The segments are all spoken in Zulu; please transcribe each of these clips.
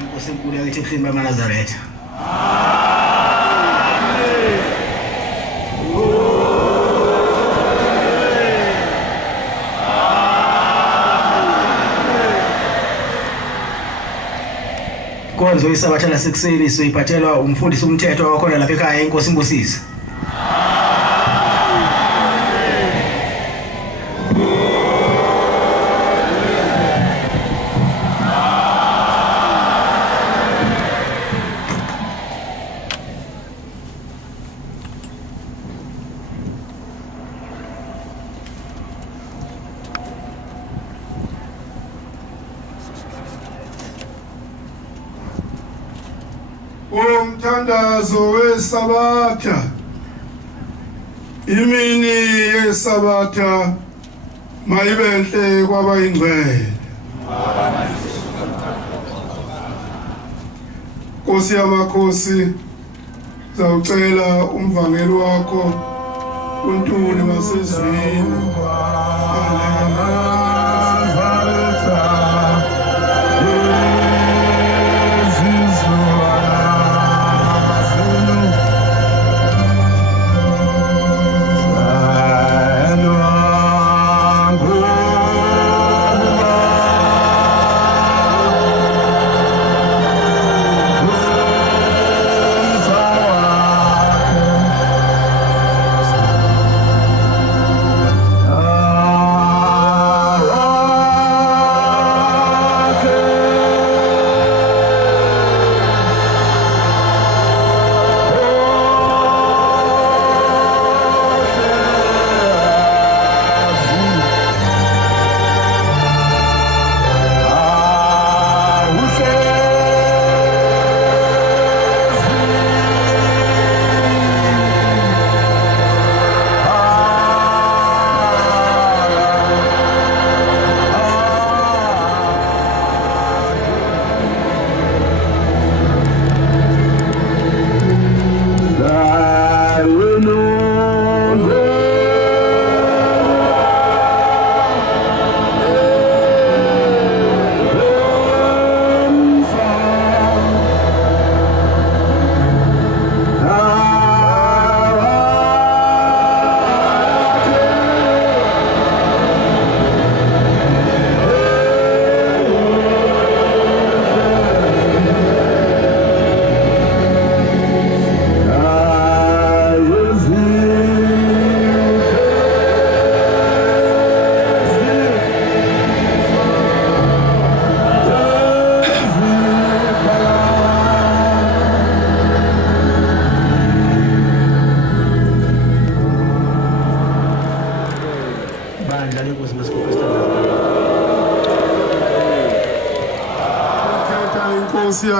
inkosi enkulu yakithi ebuhleni bamaNazaretha. Konzo isabatha lasekuseni siyiphathelwa umfundisi umthetho wakhona lapha ekhaya inkosi Mbusisi. Umthandazo wesabatha imini yesabatha mayibenhle kwabayingcwele. Nkosi yamakhosi zawucela umvangeli wakho uNtuli wasezweni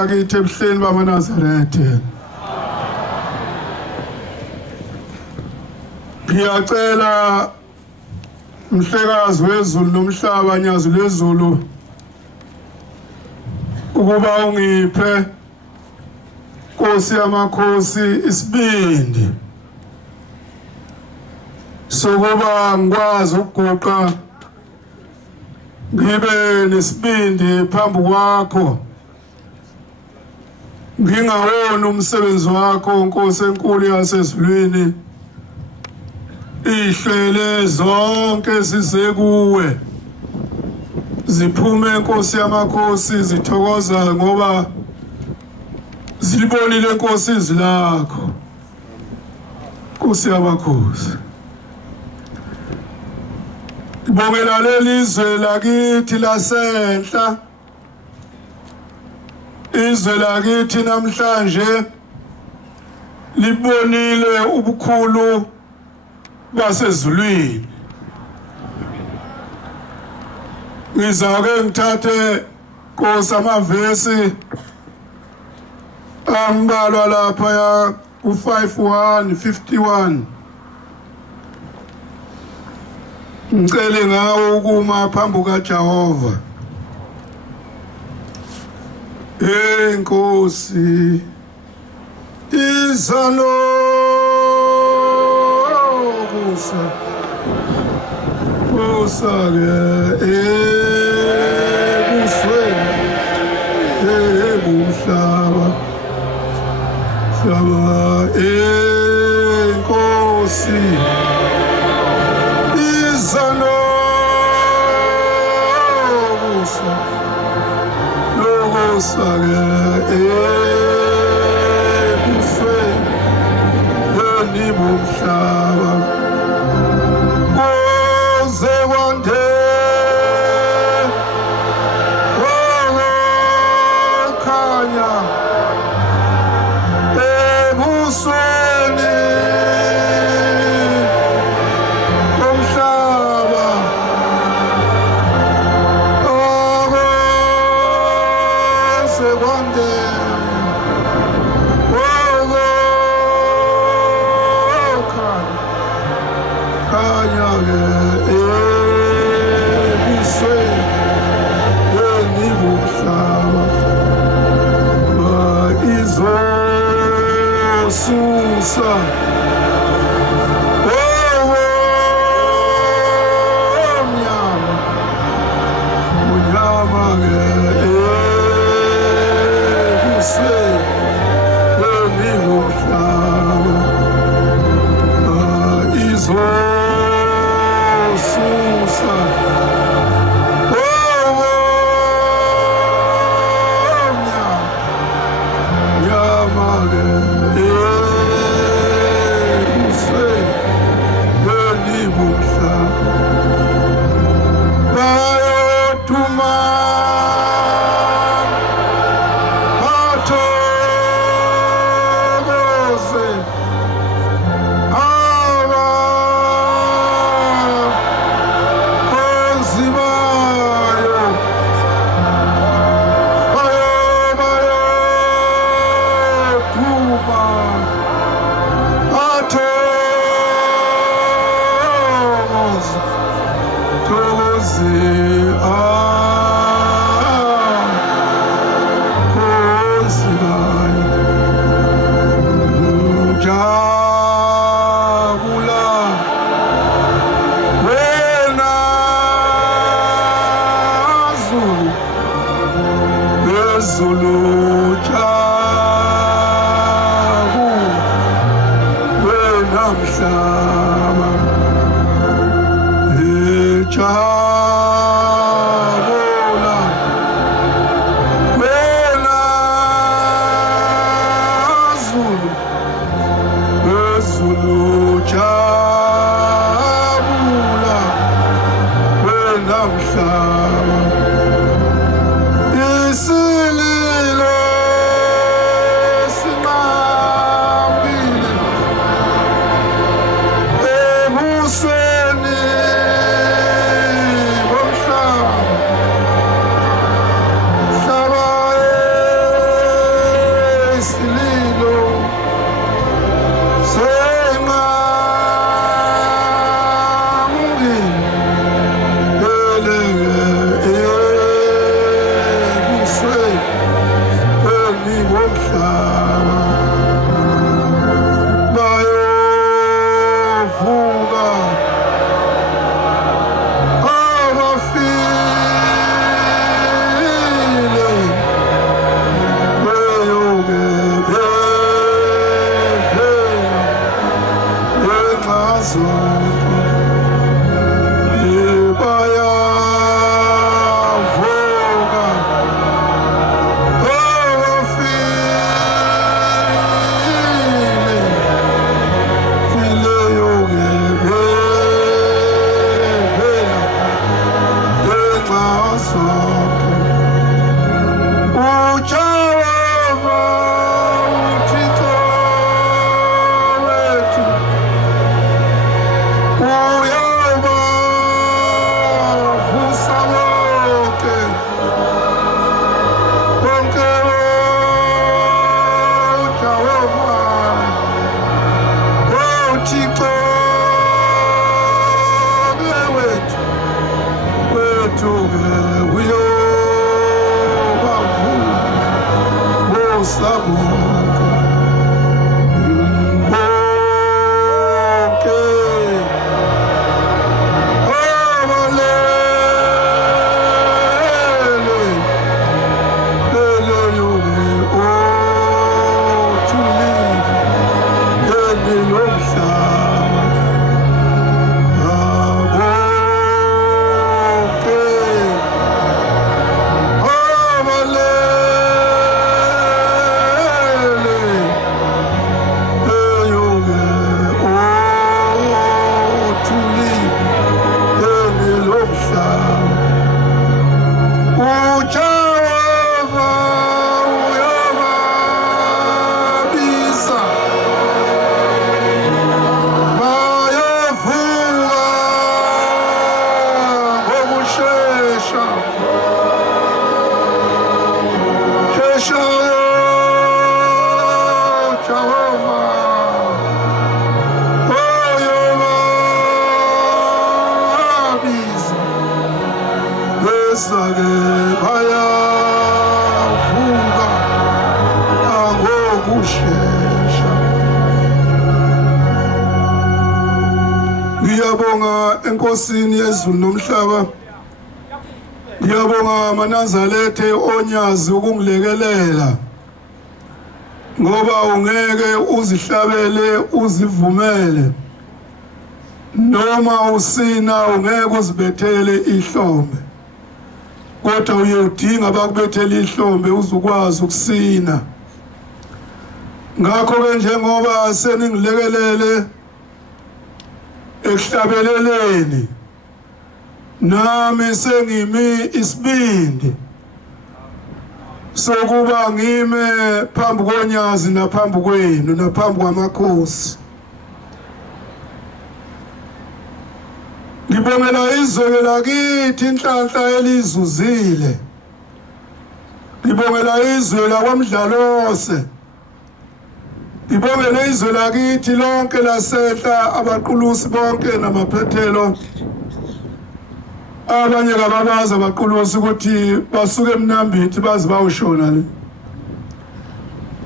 yakithi ebuhleni bamaNazaretha. Ngiyacela Mhlekazi wezulu nomhlaba nyazi lezulu ukuba ungiphe Nkosi yamakhosi isibindi sokuba ngikwazi ukuguqa ngibe nesibindi phambi kwakho. Ngingawona umsebenzi wakho Nkosi enkulu yasezulwini, ihlele zonke size kuwe ziphume Nkosi yamakhosi zithokoza ngoba zilibonile Nkosi izilakho. Nkosi yamakhosi, ngibongela lelizwe lakithi lasenhla, izwe lakithi namhlanje libonile ubukhulu basezulwini. Ngizake ngithathe Nkosi amavesi ambalwa lapha ya ku-51 ngicele ngawo ukuma phambi kukaJehova. Nkosi izalo busa ke buswe esake bayavuka angokushesha. Ngiyabonga enkosini yezulu nomhlaba. Ngiyabonga Manazalethe onyazi ukungilekelela. Ngoba ungeke uzihlabele uzivumele. Noma usina ungeke uzibethele ihlombe. Kodwa uyodinga abakubethela ihlombe uzukwazi ukusina. Ngakho ke njengoba seningilekelele ekuhlabeleleni, nami sengimi isibindi sokuba ngime phambi konyazi naphambi kwenu naphambi kwamakhosi. Ngibongela izwe lakithi inhlanhla elizuzile. Ngibongela izwe lakwamdlalose. Ngibongela izwe lakithi lonke lasehla abaqulusi bonke namaphethelo. Abanye kababaza abaqulusi ukuthi basuke eMnambithi baze bayoshona le.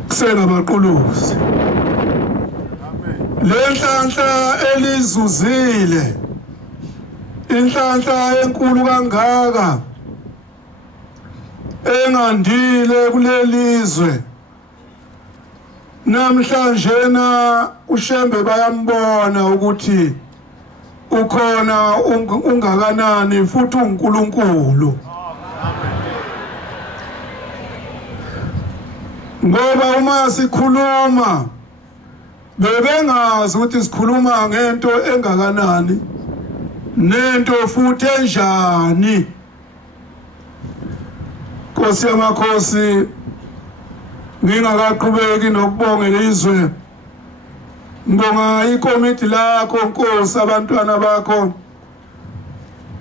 Kusengabaqulusi. Le nhlanhla elizuzile. Inhlanhla enkulu kangaka engandile kulelizwe. Namhlanje na uShembe bayambona ukuthi ukhona ungakanani futhi uNkulunkulu. Ngoba uma sikhuluma bebengazi ukuthi sikhuluma ngento engakanani nento futhi enjani. Nkosi yamakhosi, ngingakaqhubeki nokubongela izwe, ngibonga ikomiti lakho Nkosi, abantwana bakho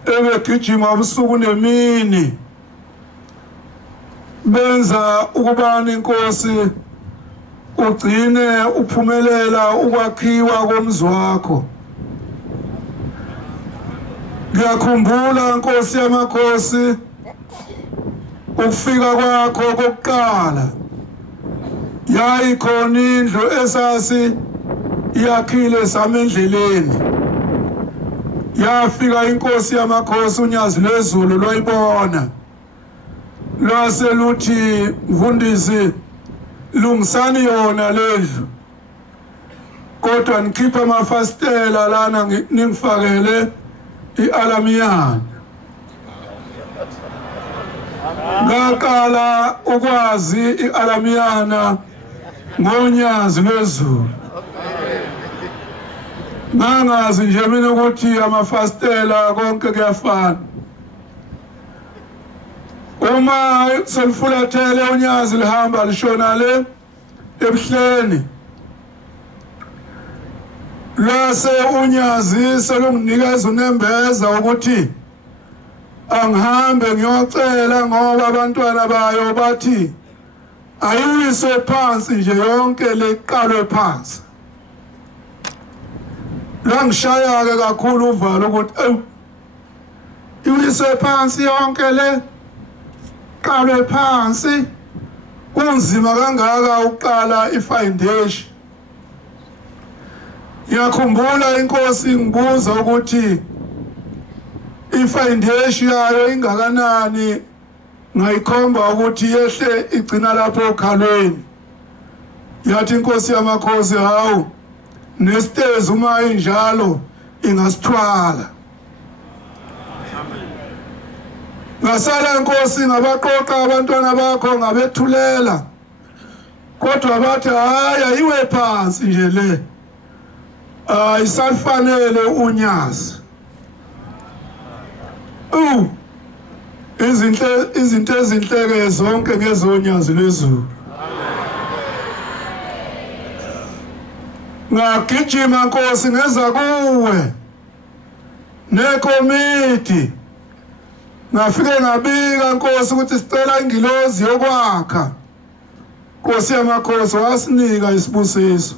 ebegijima ubusuku nemini benza ukubani Nkosi ugcine uphumelela ukwakhiwa komzi wakho. Ngiyakhumbula Nkosi yamakhosi ukufika kwakho kokuqala yayikhona indlu esasi iyakhile samendleleni. Yafika inkosi yamakhosi unyazi lwezulu loyibona. Lwase luthi mfundisi lungisani yona lendlu. Kodwa nikhipha amafastela lana ningifakele iAlamiyana. Ngaqala ukwazi iAlamiyana ngonyazi lwezulu. Ngangazi nje mina ukuthi amafastela konke kuyafana. Uma selifulathele unyazi lihamba lishona le ebuhleni. Lase unyazi selunginikeza unembeza ukuthi angihambe ngiyocela ngoba abantwana bayo bathi ayuyiswe phansi nje yonke leqalwe phansi. Langishaya ke kakhulu uvalo ukuthi uyiswe phansi yonke le qalwe phansi. Kunzima kangaka uqala ifoundation. Ngiyakhumbula inkosi ngibuza ukuthi ifoundation yayo ingakanani, ngayikhomba ukuthi yehle igcina lapho okhalweni. Yathi inkosi yamakhosi hawu nestezi uma injalo ingasithwala. Ngasala inkosi ngabaqoqa abantwana bakho ngabethulela. Kodwa bathi hayi ayiwe phansi nje le. Isafanele unyazi. Izinto ezinhleke zonke ngezonyazi lwezulu. Ngagijima Nkosi ngeza kuwe nekomiti. Ngafike ngabika Nkosi ukuthi sicela ingilozi yokwakha. Nkosi yamakhosi wasinika isibusiso.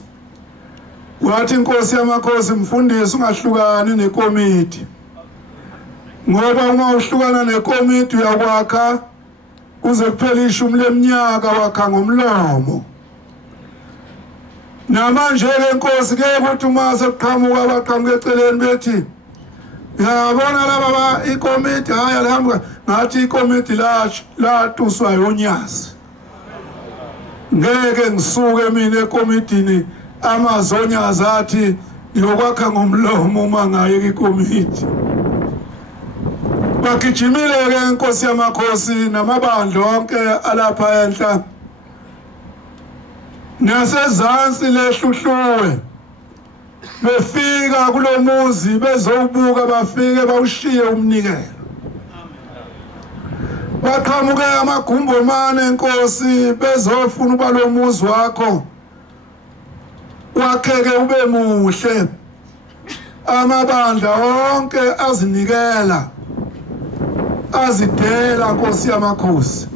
Wathi Nkosi yamakhosi mfundisi ungahlukani nekomiti. ngoba uma uhlukana nekomiti uyakwakha kuze kuphele ishumi leminyaka wakha ngomlomo. Namanje ke inkosi ke ukuthi uma sekuqhamuka abaqhamuke eceleni bethi yabona laba ikomiti haya lihamba ngathi ikomiti la tuswa yonyazi. Ngeke ngisuke mina ekomitini amazonyazi athi yokwakha ngomlomo uma ngaye ikomiti. Bagijimile ke inkosi yamakhosi namabandla onke alapha enhla nasezansi lehluhluwe befika kulomuzi bezobuka bafike bawushiye umnikelo. Baqhamuke amagumbomane enkosi bezofuna uba lo muzi wakho wakheke ube muhle. Amabandla onke azinikela azidela Nkosi yamakhosi.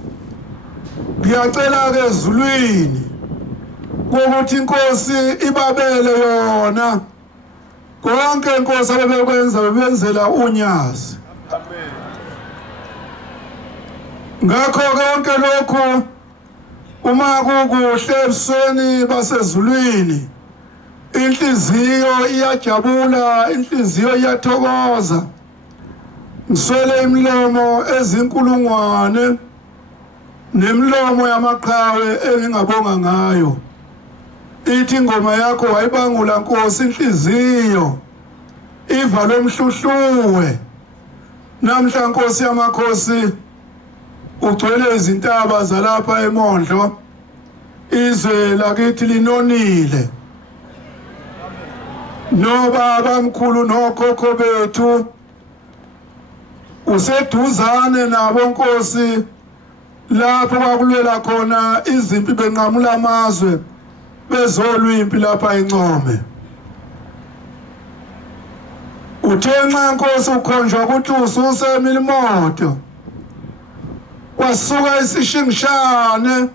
Ngiyacela ke ezulwini ukuthi inkosi ibabele yona konke inkosi abebekwenza bebenzela unyazi. Ngakho konke lokhu uma kukuhle ebusweni basezulwini inhliziyo iyajabula, inhliziyo iyathokoza. Ngiswele imilomo ezinkulungwane nemilomo yamaqhawe engingabonga ngayo. Ithi ingoma yakho wayibangula Nkosi inhliziyo iva lomhluhluwe. Namhla Nkosi yamakhosi ugcwele izintaba zalapha eMondlo, izwe lakithi linonile. Nobaba omkhulu nokhokho bethu useduzane nabo Nkosi lapho kwakulwela khona izimpi benqamula amazwe bezolwimpi lapha eNcome. Uthe nxa Nkosi ukhonjwa ukuthi ususemilimoto wasuka isishingishane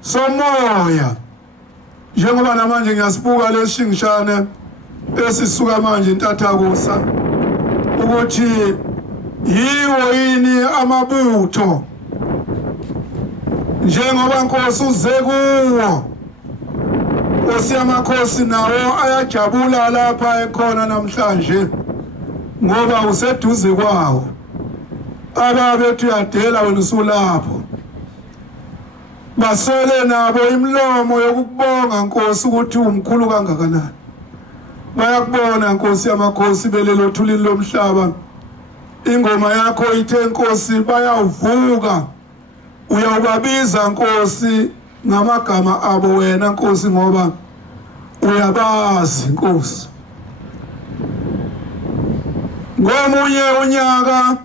somoya njengoba namanje ngiyasibuka lesishingishane esisuka manje intathakusa ukuthi yiwo yini amabutho njengoba Nkosi uze kuwo. Nkosi yamakhosi nawo ayajabula lapha ekhona namhlanje ngoba useduze kwawo. Ababethu yadela wena usulapho. Baswele nabo imilomo yokubonga Nkosi ukuthi umkhulu kangakanani. Bayakubona Nkosi yamakhosi belelo thulini lomhlaba. Ingoma yakho ithe Nkosi bayawuvuka. Uyawubabiza Nkosi ngamagama abo wena Nkosi ngoba uyabazi Nkosi. Ngomunye unyaka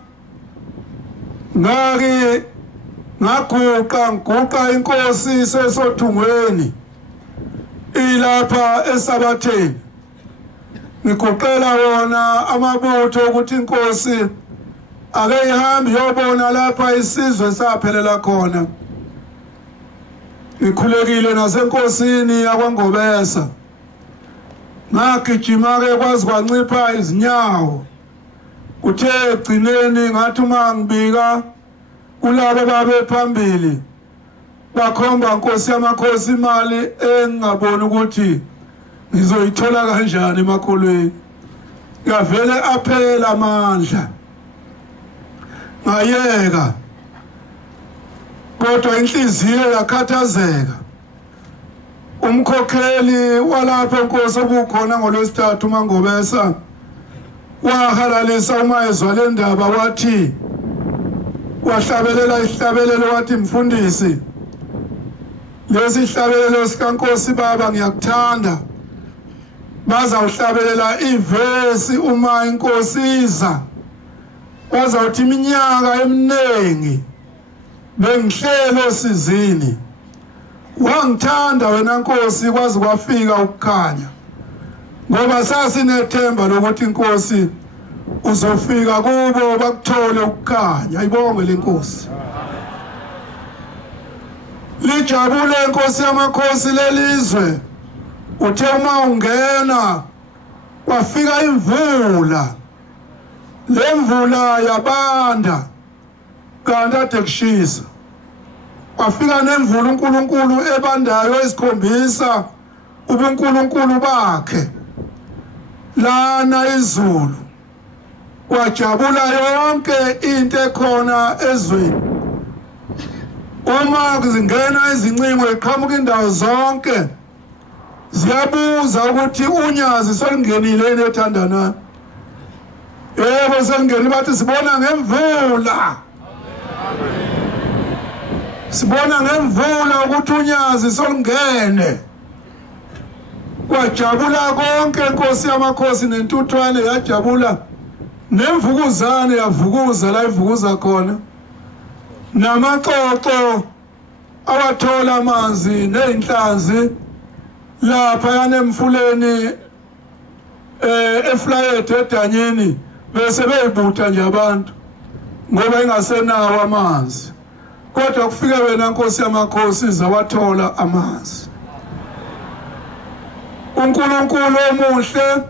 ngaguqa inkosi sesothungweni ilapha eSabatheni. Ngiguqela wona amabutho ukuthi inkosi ake ihambe yobona lapha isizwe saphelela khona. Ngikhulekile nasenkosini yakwaNgobesa. Ngagijima ke kwazi kwancipha izinyawo. Uthe egcineni ngathi uma ngibika kulabo babe phambili bakhomba Nkosi yamakhosi imali engingaboni ukuthi ngizoyithola kanjani emakholweni. Ngavele aphela amandla. Ngayeka kodwa inhliziyo yakhathazeka. Umkhokheli walapha Nkosi obukhona ngolwesithathu uMangobesa wahalalisa uma ezwa le ndaba wathi wahlabelela isihlabelelo wathi mfundisi lesi sihlabelelo sikaNkosi baba ngiyakuthanda. Bazawuhlabelela ivesi uma inkosi iza. Bazawuthi iminyaka eminingi bengihlelo sizini. Wangithanda wena Nkosi kwazi kwafika ukukhanya. Ngoba sasinethemba lokuthi inkosi uzofika kubo bakuthole ukukhanya. Ayibonge lenkosi. Lijabule Nkosi yamakhosi lelizwe. Uthe uma ungena wafika imvula. lemvula yabanda kanti ade kushisa afika nemvula uNkulunkulu ebandayo esikhombisa ubuNkulunkulu bakhe lana izulu wajabula yonke into ekhona ezweni uma zingena izincingo eqhamuka indawo zonke ziyabuza ukuthi unyazi selingenile ethandana yebo selingeni bathi sibona ngemvula sibona ngemvula ukuthi unyazi solingene kwajabula konke inkosi yamakhosi nentuthwane yajabula nemvukuzane yavukuza la ivukuza khona namaxoxo awathola amanzi nezinhlanzi lapha yanemfuleni eflayethe edanyeni bese beyibutha nje abantu ngoba ingasenawo amanzi kodwa kufika wena nkosi yamakhosi zawathola amanzi uNkulunkulu omuhle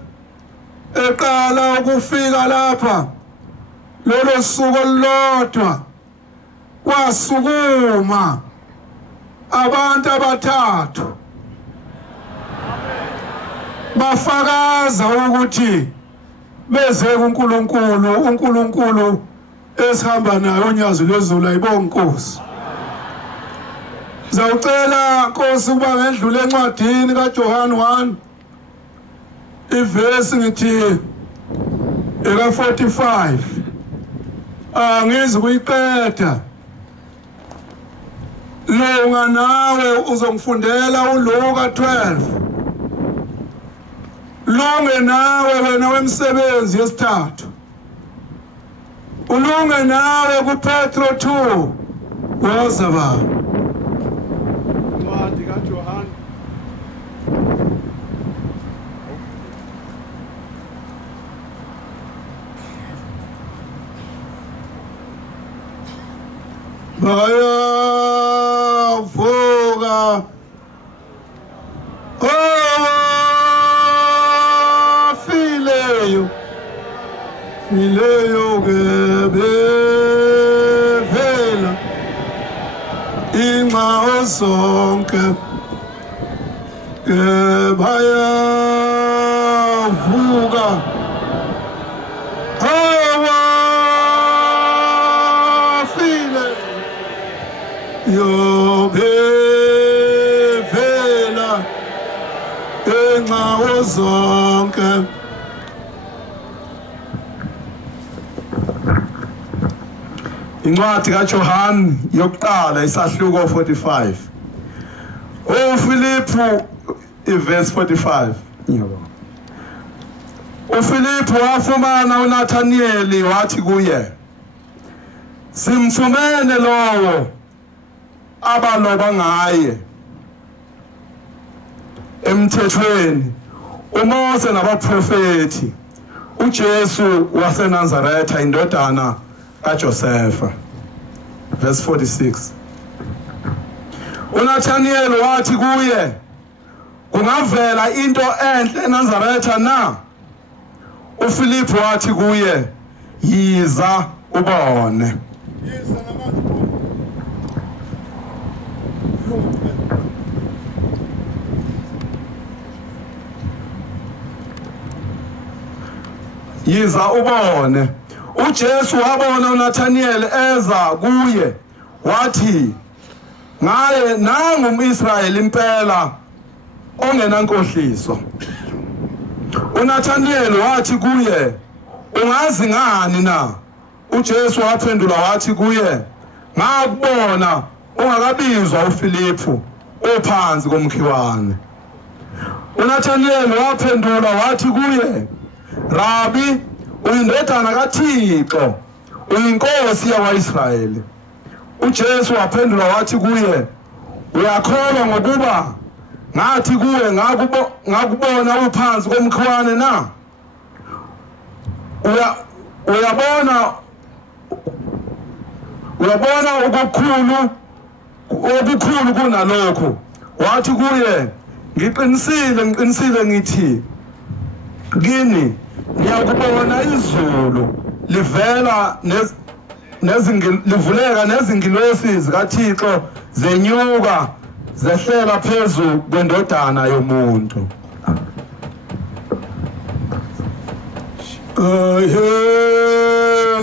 eqala ukufika lapha lolo suku olodwa kwasukuma abantu abathathu bafakaza ukuthi beze kuNkulunkulu uNkulunkulu esihamba nayo unyazi lwezulu ayibonkosi zawucela Nkosi ukuba ngendlule encwadini kaJohane 1 ivesi ngithi eka 45 angizi kuyiqeda longa nawe uzongifundela uLuka 12 longe nawe wena wemsebenzi yesithathu ulunge nawe kuPetro 2 woza baba ncwadi kaJohane bayavuka fileyo gebevela inxa zonke bayavuka yobevela inxa zonke incwadi kaJohane yokuqala isahluko 45 uFiliphu iverse 45 uFiliphu wafumana uNathanieli wathi kuye simfumene lowo abaloba ngaye emthethweni uMose nabaprofeti uJesu waseNazaretha indodana kaJosepha verse 46 uNathaniel wathi kuye kungavela into enhle eNazaretha na uFiliphu wathi kuye yiza ubone yiza ubone uJesu wabona uNathaniel eza kuye wathi ngaye nangu umIsrayeli impela ongenankohliso uNathaniel wathi kuye ungazi ngani na uJesu waphendula wathi kuye ngakubona ungakabizwa uFiliphu ophansi komkhiwane uNathaniel waphendula wathi kuye Rabi uyindodana kaThixo uyinkosi yakwaIsrayeli uJesu waphendula wathi kuye uyakholwa ngokuba ngathi kuwe ngakubona uphansi komkhiwane na uyabona okukhulu kunalokho wathi kuye ngiqinisile ngithi kini ngiyakubona izulu livela livuleka nezingilosi zikaThixo zenyuka zehlela phezu kwendodana yomuntu.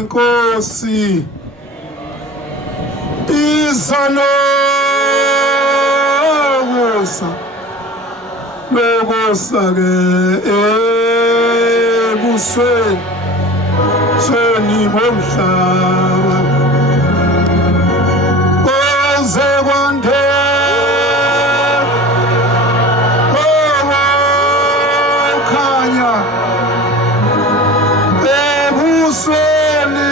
Nkosi isanokusa lokusa-ke ebusweni sweni bomhlaba koze kwande khanya ebusweni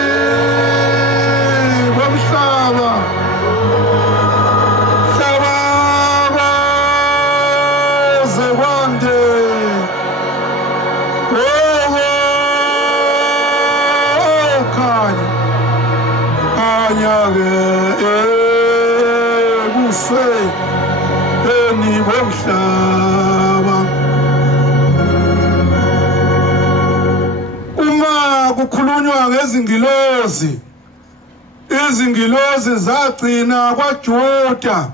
bomhlaba uma kukhulunywa ngezingilozi, izingilozi zagcina kwaJuda.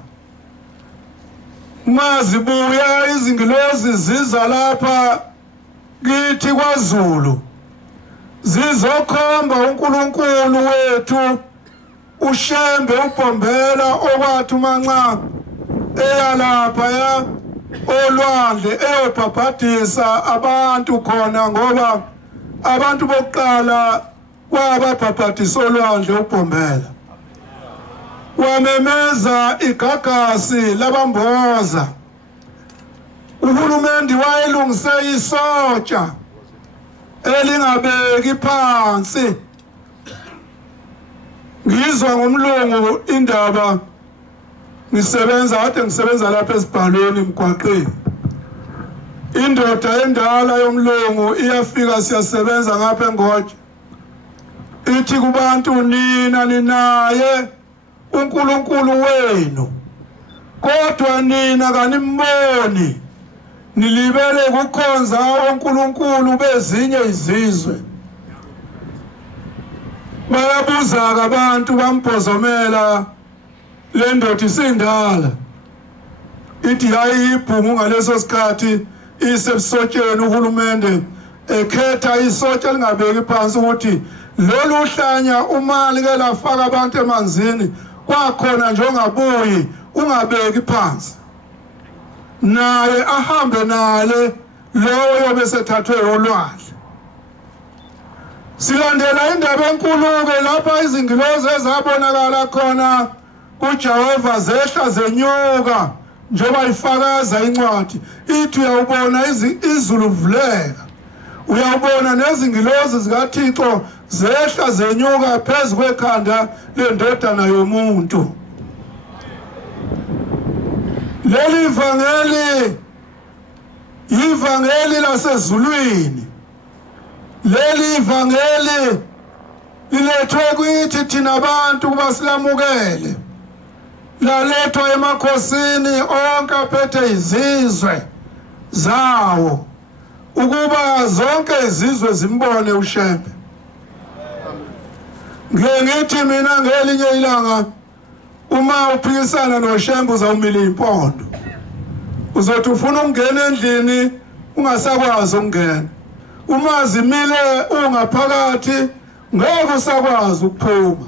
Uma zibuya izingilozi ziza lapha kithi kwaZulu zizokhomba uNkulunkulu wethu uShembe uBhombela okwathi manxa eyalapha ya olwandle eyobhabhadisa abantu khona, ngoba abantu bokuqala wababhabhadisa olwandle uBhombela. Wamemeza igagasi labamboza. Uhulumeni wayelungise isotsha elingabeki phansi. Ngizwa ngomlungu indaba ngisebenza lapha esibhalweni emgwaqeni. Indoda endala yomlungu iyafika siyasebenza ngapha eNgoje. Ithi kubantu nina ninaye uNkulunkulu wenu, kodwa nina kanimboni, nilibele kukhonza uNkulunkulu bezinye izizwe. Bayabuza abantu bambhozomela le ndoda isindala. Ithi hayi ibhungu ngaleso sikhathi isebusotsheni uhulumende ekhetha isotsha lingabeki phansi ukuthi lolu hlanya uma like lafaka abantu emanzini kwakhona njengabuyi ungabeki phansi, naye ahambe nale loyo besethathwe olwandle. Silandela indaba enkulu-ke lapha izingilozi ezabonakala khona kuJehova zehla zenyuka njengoba ifakaza incwadi. Ithi uyawubona izulu vuleka, uyawubona nezingilozi zikaThixo zehla zenyuka phezu kwekhanda lendodana yomuntu. Leli ivangeli lasezulwini. Leli ivangeli lilethwe kithi thina abantu kuba silamukele. Lalethwa emakhosini onke aphethe izizwe zawo ukuba zonke izizwe zimbone uShembe. Ngithi mina ngelinye ilanga uma uphikisana noShembe uzawumila impondo. Uzothi ufuna ukungena endlini ungasakwazi ukungena. Uma zimile ungaphakathi ngeke usakwazi ukuphuma.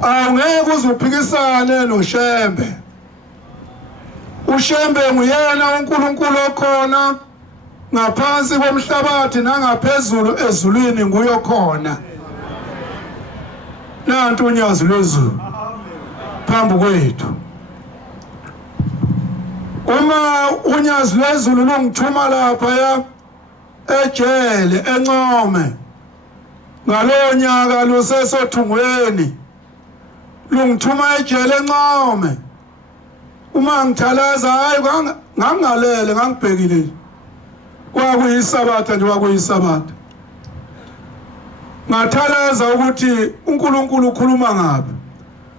Awungeke uzuphikisane noShembe. uShembe nguyena uNkulunkulu okhona ngaphansi komhlabathi nangaphezulu ezulwini nguyo khona. Nantu unyazi lwezulu phambi kwethu. Uma unyazi lwezulu lungithuma lapha ya ejele eNcome ngalo nyaka lusesothungweni, lungithuma ejele eNcome. Uma ngithalaza hayi ngangalele ngangibhekile kwakuyisabatha nje, kwakuyisabatha ngathalaza ukuthi uNkulunkulu ukhuluma ngapi.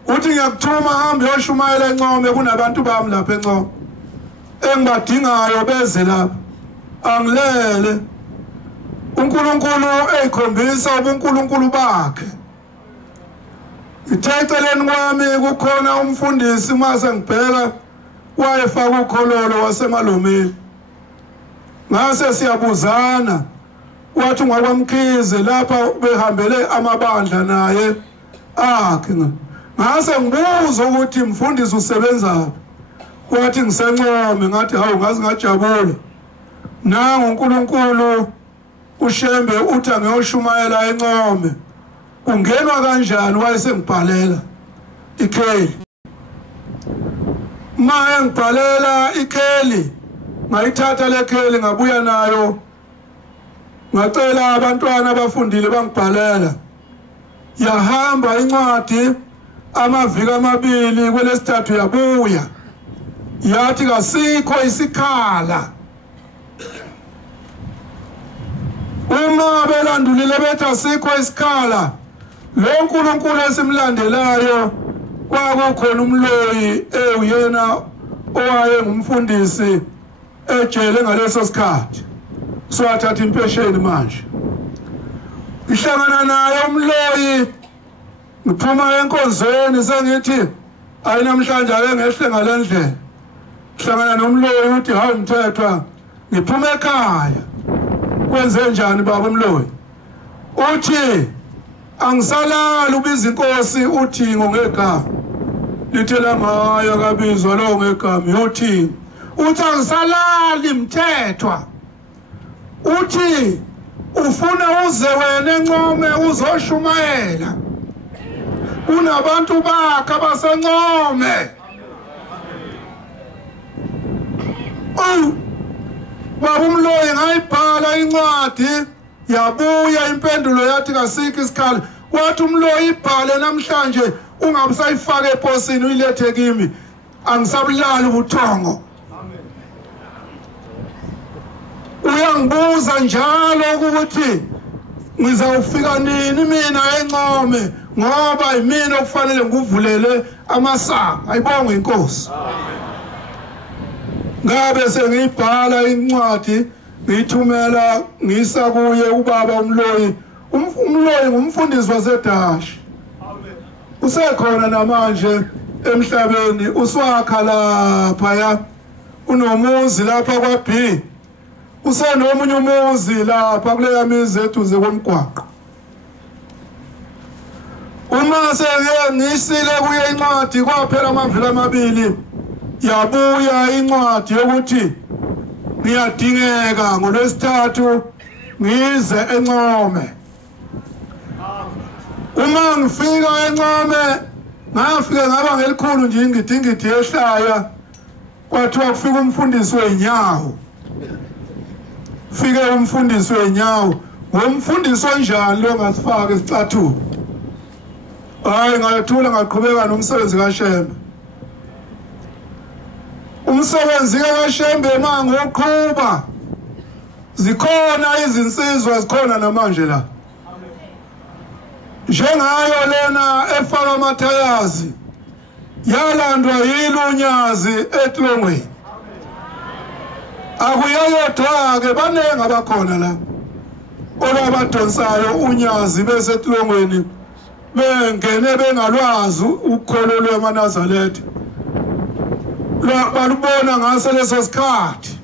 Uthi ngiyakuthuma hambe uyoshumayela eNcome, kunabantu bami lapha eNcome engibadingayo beze lapha. Angilele uNkulunkulu ekhombisa ubuNkulunkulu bakhe. Ithetheleni kwami kukhona umfundisi mase ngibheka wayefaka ukhololo wasemalomeni. Ngase siyabuzana wathi ungakwamkhize lapha behambele amabandla naye akhe. Ngase ngibuza ukuthi mfundisi usebenzaphi. Wathi ngisencome ngathi hawu ngazi ngajabula. Nangu uNkulunkulu uShembe uthi angiyoshumayela eNcome. Kungenwa kanjani wayesengibhalela ikheli. Maye ngibhalela ikheli ngayithatha lekheli ngabuya nayo ngacela abantwana abafundile bangibhalela. Yahamba incwadi amaviki amabili kwelesithathu yabuya. Yathi kasikho isikhala. Uma belandulile bethi asikho isikhala, lo uNkulunkulu esimlandelayo kwakukhona umloyi uyena owaye ngumfundisi ejele ngaleso sikhathi. Swathatha impesheni manje. Ihlangana naye umloyi ngiphuma enkonzweni sengithi ayinamhlanje ake ngehle ngalendlela. Hlangana nomloyi uthi hawu Mthethwa ngiphuma ekhaya. Kwenze njani baba umloyi? Uthi angisalali ubiza inkosi uthi ngegama. Lithela ngayo kabizwa lo ngegama uthi angisalali Mthethwa. Uthi ufuna uze wena eNcome uzoshumayela. Kunabantu bakhe abaseNcome. Baba umloyi ngayibhala incwadi yabuya impendulo yathi kasikho isikhala. Wathi umloyi ibhale namhlanje ungabusayifaka eposini uyilethe kimi. Angisabulali ubuthongo. Uyangibuza njalo ukuthi ngizawufika nini mina eNcome ngoba yimina okufanele ngivulele amasango. Ayibonge inkosi. Ngabe sengiyibhala incwadi ngiyithumela ngisa kuye ubaba umloyi. Umloyi ngumfundisi waseDashi. Usekhona namanje emhlabeni uswakha lapha ya. Unomuzi lapha kwaB. Usenomunye umuzi lapha kule yamizi eduze komgwaqo. Uma sengeke ngisile kuye incwadi kwaphela amaviki amabili. Yabuya incwadi yokuthi ngiyadingeka ngolwesithathu ngize eNcome. Uma ngifika eNcome ngafika ngaba ngelikhulu nje ingidingithi ehlaya kwathiwa kufika umfundisi wenyawo. Fike umfundisi wenyawo. Ngomfundisi onjani lo ngasifaka isicathulo. Hayi ngathula ngaqhubeka nomsebenzi kaShembe. Umsebenzi kaShembe manje uqhubha. Zikhona izinsizwa zikhona namanje la. Njengayo lena efaka amathayazi yalandwa yilunyazi eTlongweni. Akuyayodwa-ke baningi abakhona la olabadonsayo unyazi beseTlongweni bengene bengalwazi ukholo lwamaNazaretha. Balubona ngaso leso sikhathi.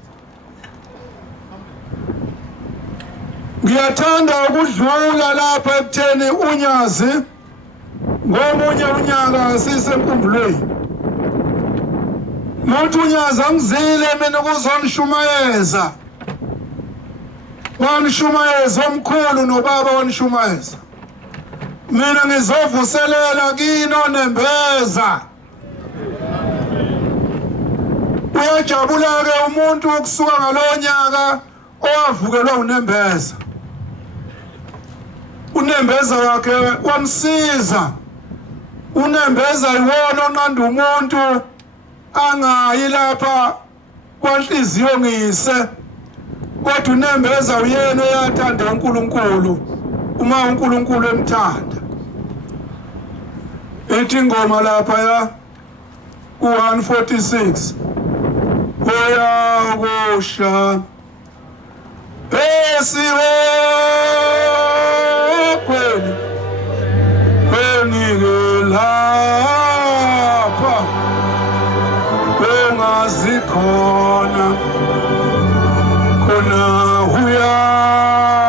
Ngiyathanda ukudlula lapha ekutheni unyazi ngomunye unyaka sisenkhumbulweni. Nothi unyazi angizile mina ukuzongishumayeza. Wanishumayeza omkhulu nobaba wanishumayeza. Mina ngizovuselela kino Nembeza. Uyajabula-ke umuntu ukusuka ngalonyaka owavukelwa uNembeza. uNembeza wakhe wamsiza. uNembeza iwona onqanda umuntu angayi lapha kwanhliziyo ngise. Kodwa uNembeza uyena oyathanda uNkulunkulu uma uNkulunkulu emthanda. Ethi ingoma lapha ya 146 oya kusha esiwe kweni lapha engazikhona khona uyakusha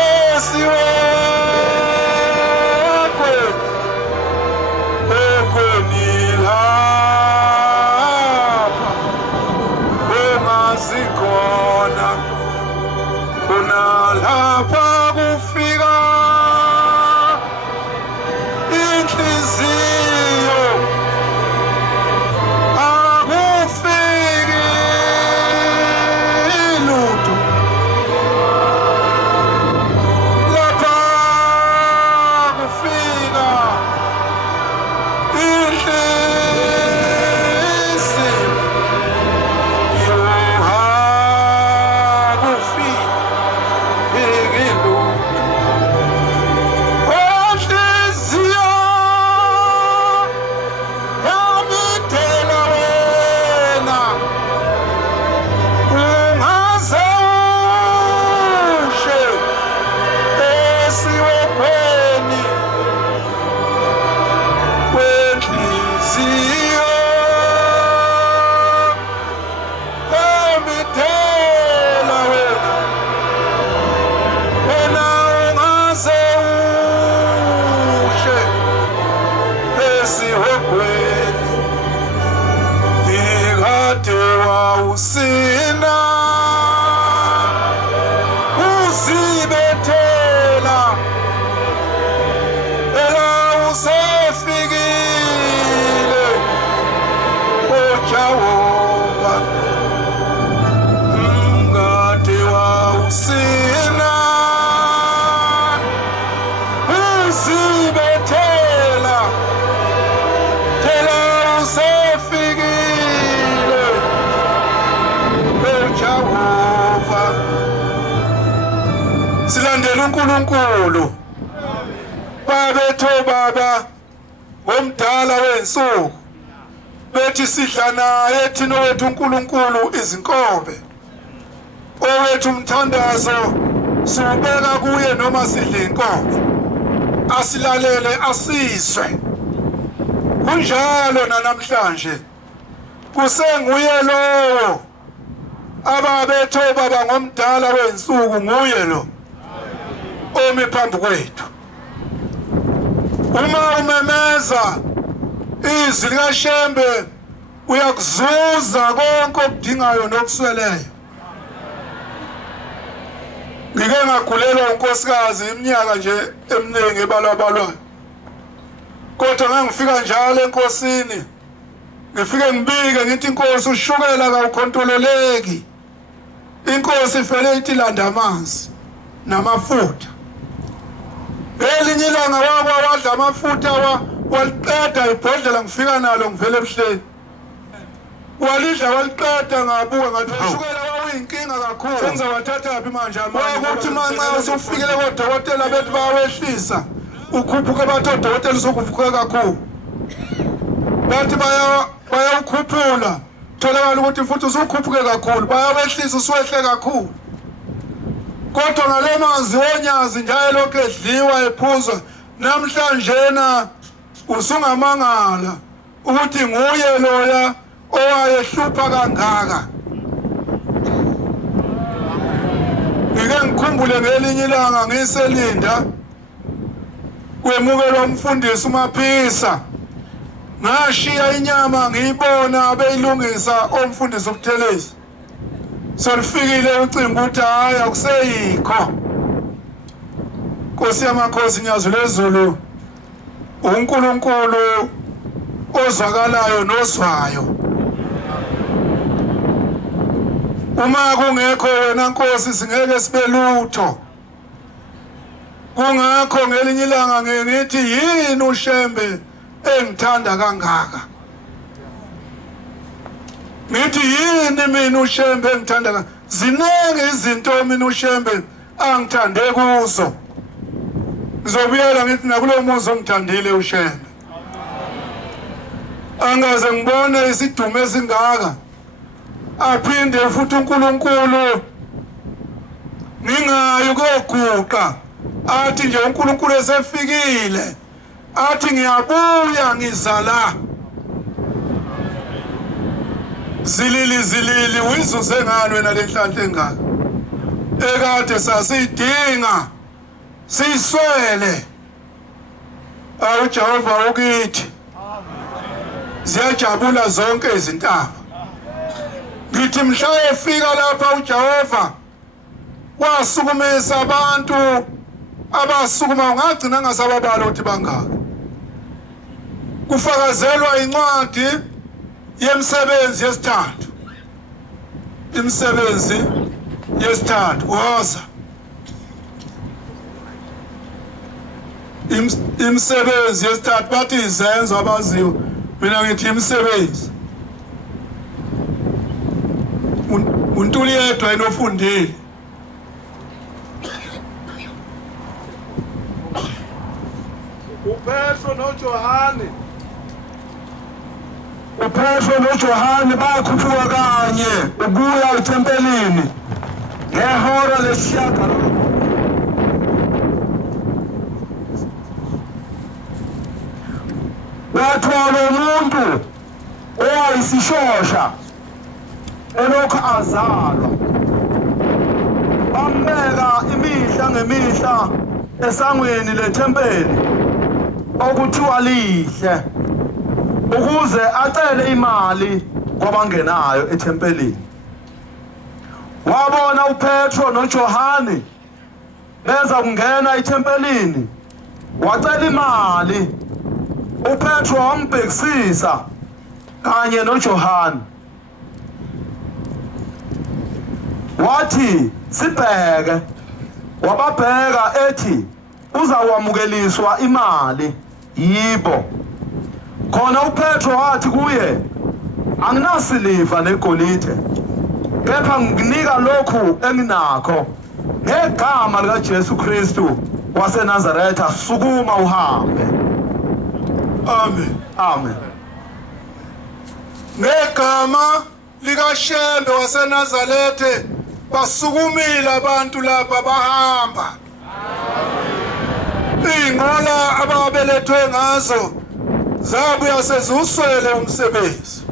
esiwe kweni lapha engazikhona khona lapha kufika inhliziyo akufiki lutho lapha kufika inhliziyo akufiki usina uzibethela ela usefikile oJehova ngade wa usina uzibethela ela usefikile Jehova silandela uNkulunkulu babethu baba omdala wensuku bethi sidla naye thina wethu uNkulunkulu izinkobe owethu umthandazo siubeka kuye noma sidle inkobe asilalele asizwe kunjalo namhlanje kusenguye lowo ababethu baba ngomdala wensuku nguye lo omi phambi kwethu uma umemeza izwi likaShembe uyakuzuza konke okudingayo nokusweleyo ngike ngagulelwa unkosikazi iminyaka nje eminingi ebalwabalwayo kodwa ngangifika njalo enkosini ngifike ngibike ngithi inkosi ushukela kawukhontroleleki inkosi ifele ithi landa amanzi namafutha elinye ilanga wadla amafutha waliqeda ibhodlela ngifika nalo ngivele ebuhleni walidla waliqeda ngabuka ngathi ushukela wawuyinkinga kakhulu senza wathathaphi manje amanje ukuthi manxa usufikile kodokotela bethi bawehlisa ukhuphuka bathi odokotela usukhuphuka kakhulu bathi bayawukhuphula tholakala ukuthi futhi usukhuphuke kakhulu bayawehlisa usuwehle kakhulu kodwa ngale manzi wonyazi njalo lokho edliwa ephuzwa namhlanje na usungamangala ukuthi nguye loya owayehlupha kangaka ngike ngikhumbule ngelinye ilanga ngiselinda kwemukelwa umfundisi uMaphisa ngashiya inyama ngiyibona beyilungisa omfundisi uButhelezi solifikile ucingo ukuthi hayi akuseyikho Nkosi yamakhosi Nyazo lezulu uNkulunkulu ozwakalayo nozwayo uma kungekho wena Nkosi singeke sibe lutho kungakho ngelinye ilanga ngithi yini uShembe engithanda kangaka ngithi yini mina uShembe engithanda kangaka ziningi izinto mina uShembe angithande kuzo ngizobuyela ngithi nakulo muzi ongithandile uShembe angaze ngibone isidumo esingaka aphinde futhi uNkulunkulu ningayo koguqa athi nje uNkulunkulu esefikile athi ngiyabuya ngizala zilili uyizuze ngani wena lenhlanhla engaka ekade sasidinga siswele awuJehova ukithi ziyajabula zonke izintaba ngithi mhla efika lapha uJehova wasukumisa abantu abasukuma ungagcina ngasababala ukuthi bangaka kufakazelwa incwadi yemisebenzi yesithathu imisebenzi yesithathu woza imisebenzi yesithathu bathi izenzo abaziyo mina ngithi imisebenzi uNtuli yedwa enofundile uPetro noJohane bakhuphuka kanye ukuya ethempelini ngehora lesishiyagalombili wathola umuntu owayisishosha elokhu azalwa bambeka imihla ngemihla esangweni lethempeli okuthiwa lihle ukuze acele imali kwabangenayo ethempelini wabona uPetro noJohane beza kungena ethempelini wacela imali uPetro wambhekisisa kanye noJohane wathi sibheke wababheka ethi uzawamukeliswa imali yibo khona uPetro wathi kuye anginasiliva negolide kepha nginika lokhu enginakho ngegama lika Jesu Kristu waseNazaretha sukuma uhambe amen amen ngegama lika Shembe waseNazaretha basukumile abantu lapha bahamba inqola ababelethwe ngazo zabuya sezuswele umsebenzi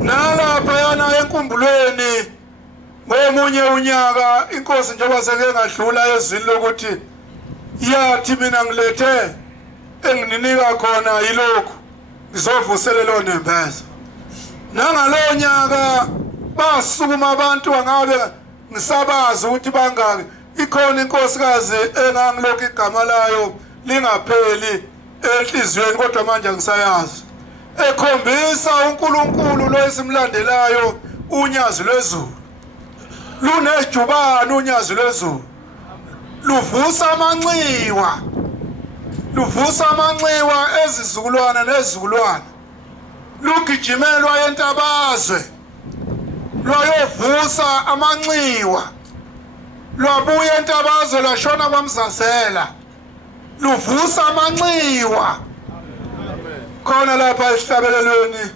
nalapha yana enkumbulweni ngomunye unyaka inkosi njengoba seke ngadlula ezwini lokuthi yathi mina ngilethe engininika khona yilokhu ngizovuselelo nembeza nangalo nyaka basukuma abantu angabe ngisabaza ukuthi bangaki ikhona inkosikazi engangilokhu igama layo lingapheli enhlizweni kodwa manje ngisayazi ekhombisa uNkulunkulu lo esimlandelayo unyazi lwezulu lunejubane unyazi lwezulu luvusa amanxiwa ezizukulwana nezizukulwana lugijimelwa yentabazwe lwayovusa amanxiwa lwabuya entabazwe lashona kwaMzazela luvusa amanxiwa khona lapha esihlabelelweni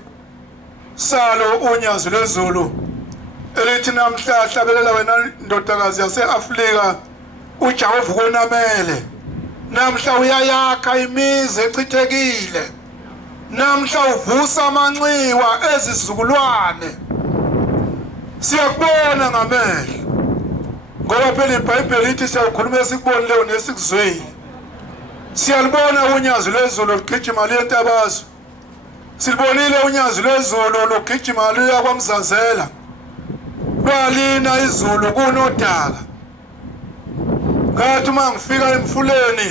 salo unyazi lwezulu elithi namhla hlabelela wena ndodakazi yaseAfrika uJehova konamele namhla uyayakha imizi echithekile namhla uvusa amanxiwa ezizukulwane siyakubona ngamehlo ngoba phela iBhayibheli lithi siyakhuluma esikubonileyo nesikuzwile siyalibona unyazi lwezulu lugijima lentabazwe silibonile unyazi lwezulu lugijima luya kwaMzazela lwalina izulu kunodaka ngathi uma ngifika emfuleni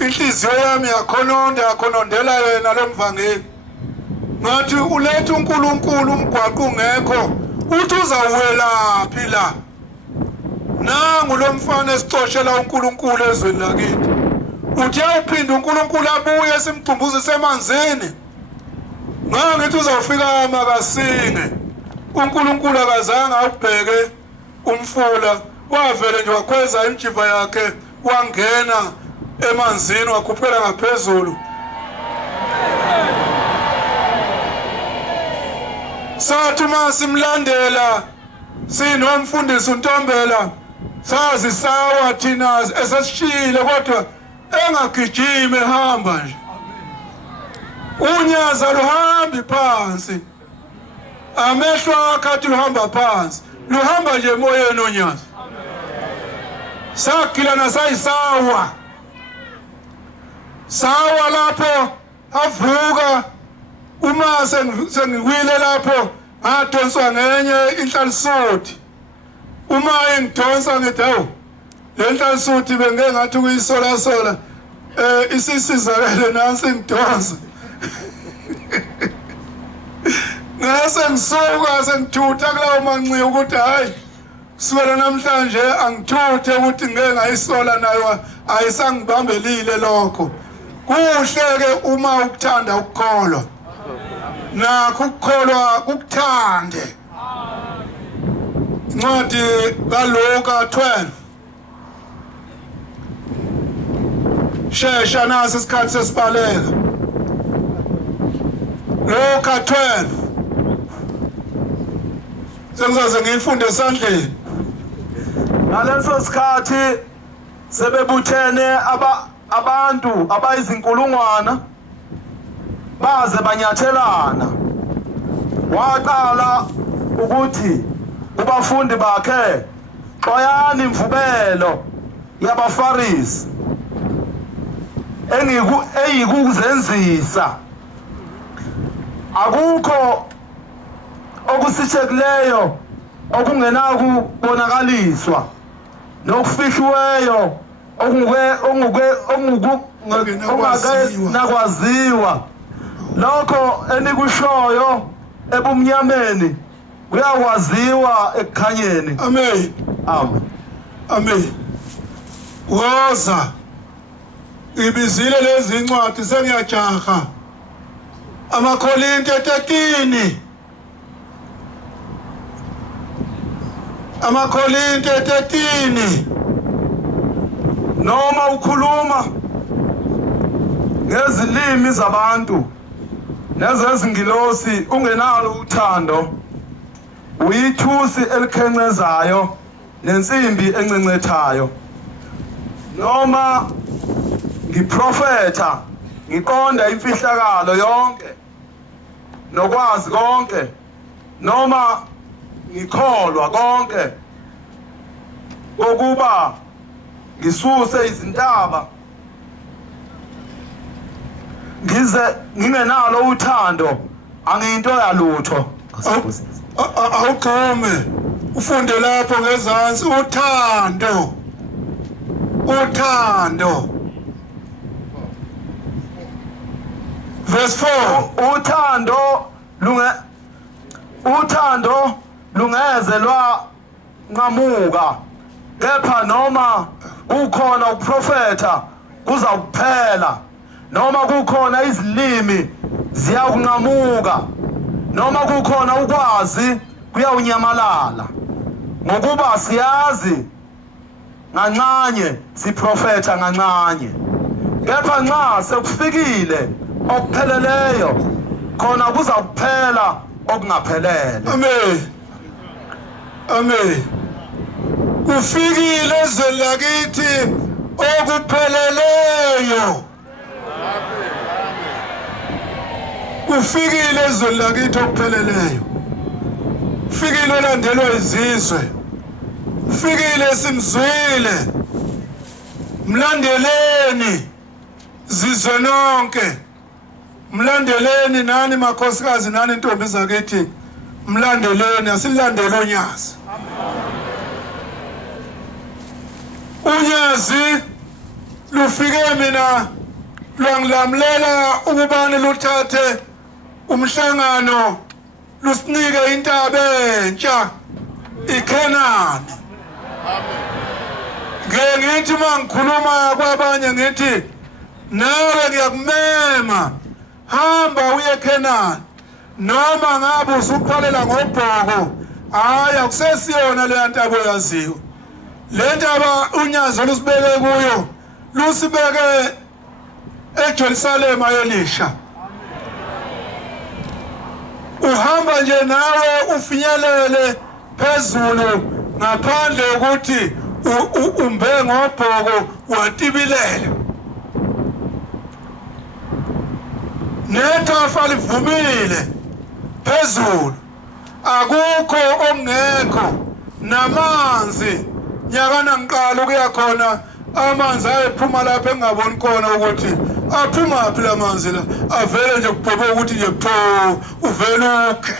inhliziyo yami yakhonondela yena lomvangeli ngathi ulethe uNkulunkulu umgwaqo ungekho uthi uzawuwelaphi la nangu lo mfana esicoshela uNkulunkulu ezweni lakithi uthi awuphinda uNkulunkulu abuye esimgcumbuze semanzini ngithi uzawufika makasinge uNkulunkulu akazange awubheke umfula wavele nje wakhweza imjiva yakhe wangena emanzini wakhuphela ngaphezulu sathi masimlandela sinomfundisi uNtombela sazi sawa thina esesishile kodwa engagijima ehamba nje unyaza luhambi phansi amehlo akhe luhamba phansi luhamba nje emoyeni unyaza sakilana sayisawa sawa lapho avuka uma sengiwile lapho adonswa ngenye inhlansuthi uma engidonsa ngithi awu le nhlansuthi bengeke ngathi kuyisola sola isisizakele nansi ngidonsa ngase ngisuka sengithutha kulawo manxiwa ukuthi hayi kusukela namhlanje angithuthe ukuthi ngeke ngayisola nayo ayisangibambelile lokho kuhle ke uma ukuthanda ukukholwa nakho ukukholwa kukuthande incwadi kaLuka 12 shesha nasi isikhathi sesibaleka Luka 12 sengizoze ngiyifunde esandleni ngaleso sikhathi sebebuthene abantu abayizinkulungwana baze banyathelana waqala ukuthi kubafundi bakhe xoyani imvubelo yabafarisi eyikuzenzisa akukho okusitshekileyo okungenakubonakaliswa nokufihliweyo ongakenakwaziwa lokho enikushoyo ebumnyameni kuyakwaziwa ekukhanyeni. Amen. Amen. Amen. Woza ibizile lezi incwadi sengiyajaha amaKorinte 13 amaKorinte 13 noma ukhuluma ngezilimi zabantu nezezingilosi ungenalo uthando uyithusi elikhencezayo nensimbi encencethayo noma ngiprofetha ngiqonda imfihlakalo yonke nokwazi konke noma ngikholwa konke ukuba ngisuse izintaba ngize ngingenalo uthando angiyinto yalutho. Awuqome ufunde lapho ngezansi uthando verse 4 uthando lungeze lwanqamuka kepha noma kukhona ukuprofetha kuzakuphela noma kukhona izilimi ziyakunqamuka noma kukhona ukwazi kuyawunyamalala ngokuba siyazi ngancanye siprofetha ngancanye kepha nxa sekufikile okupheleleyo khona kuzakuphela okungaphelele. Amen. Amen. Kufikile ezweni lakithi okupheleleyo. Kufikile ezweni lakithi okupheleleyo. Kufikile olandelwa izizwe. Kufikile simzwile. Mlandeleni zizwe nonke. Mlandeleni nani makhosikazi nani intombi zakithi. Mlandeleni asilandele uNyazi. Unyazi lufike mina lwangilamulela ukubani luthathe umhlangano lusinike intaba entsha iKhenani. Ngithi mangikhuluma kwabanye ngithi nawe ngiyakumema hamba uye eKhenani noma ngabe usuphalela ngobhoko hayi akusesiyona le ntaba oyaziyo le ntaba uNyazi lusibeke kuyo lusibeke eJerusalem elisha uhamba nje nawe ufinyelele phezulu ngaphandle ukuthi umbe ngobhoko watibilela nethafa livumile phezulu akukho ongekho namanzi nyakana ngiqala ukuya khona amanzi ayephuma lapha engaboni khona ukuthi aphuma phi lamanzi la avele nje kubheke ukuthi nje pho uvele ukhe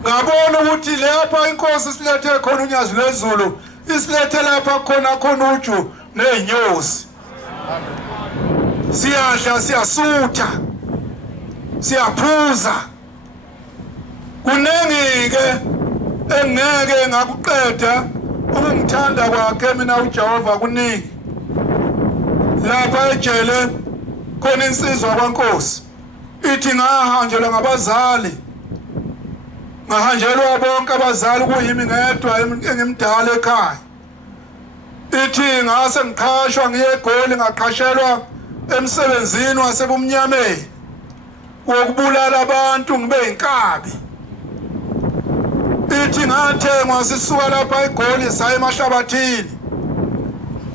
ngabona ukuthi lapha inkosi silethe khona unyazi lwezulu isilethe lapha khona uju nezinyosi siyadla siyasutha siyaphuza kuningi ke engeke ngakuqeda ukungithanda kwakhe mina uJehova kuningi lapha ejele khona insizwa kwaNkosi ithi ngahanjelwa ngabazali ngahanjelwa bonke abazali kuyimi ngedwa engimdala ekhaya ithi ngase ngiqhashwa ngiye eGoli ngaqhashelwa emsebenzini wasebumnyameni wokubulala abantu ngibe inkabi ithi ngathengwa sisuka lapha eGoli saya eMahlabathini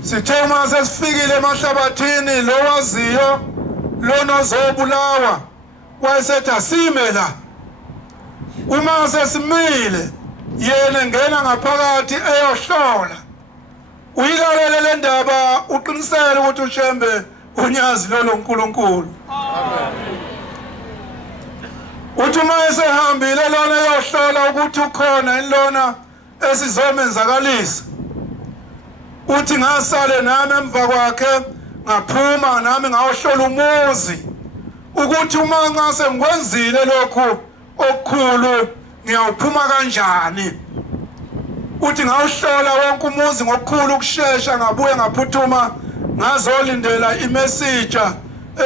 sithe uma sesifikile eMahlabathini lo waziyo lona zobulawa wayesethi asime la uma sesimile yena ngena ngaphakathi eyohlola uyilalele le ndaba uqinisele ukuthi uShembe unyazi lo uNkulunkulu uthi uma esehambile lona eyohlola ukuthi ukhona inlona esizomenzakalisa uthi ngasale nami emva kwakhe ngaphuma nami ngawohlola umuzi ukuthi uma ngase ngikwenzile lokhu okukhulu ngiyawuphuma kanjani uthi ngawuhlola wonke umuzi ngokukhulu ukusheshsha ngabuye ngaphuthuma ngazolindela imessage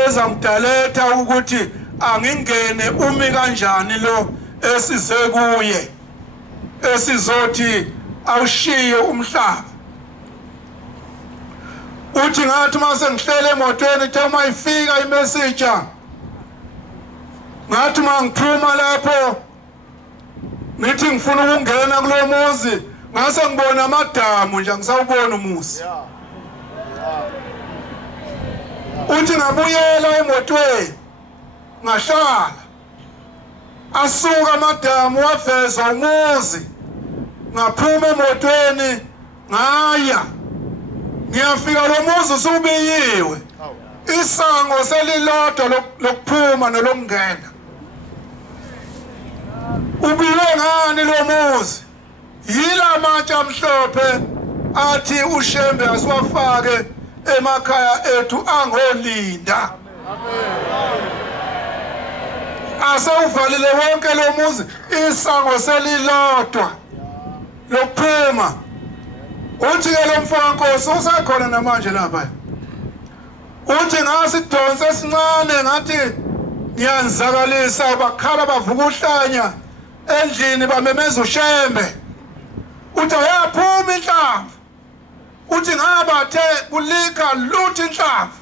ezangidaletha ukuthi angingene umi kanjani lo esize kuye esizothi awushiye umhlaba uthi ngathi mase ngihlele emotweni thoma ifika imessage ngathi mangiphuma lapho ngithi ngifuna ukungena kulomuzi ngase ngibona amadamu nje ngisawubona umuzi uthi ngabuyela emotweni ngahlala asuka amadamu waveza umuzi ngaphuma emotweni ngaya ngiyafika lo muzi usubiyiwe isango selilodwa lokuphuma nolokungena ubiwe ngani lo muzi yila matshe amhlophe athi uShembe asiwafake emakhaya ethu angolinda asewuvalile wonke lo muzi isango selilodwa lokuphuma uthi ke lo mfana Nkosi usakhona namanje lapha uthi ngasidonse sincane ngathi ngiyanzakalisa bakhala bavuka uhlanya endlini bamemeza uShembe uthi ayaphuma inhlamvu uthi ngabathe kulika luthi inhlamvu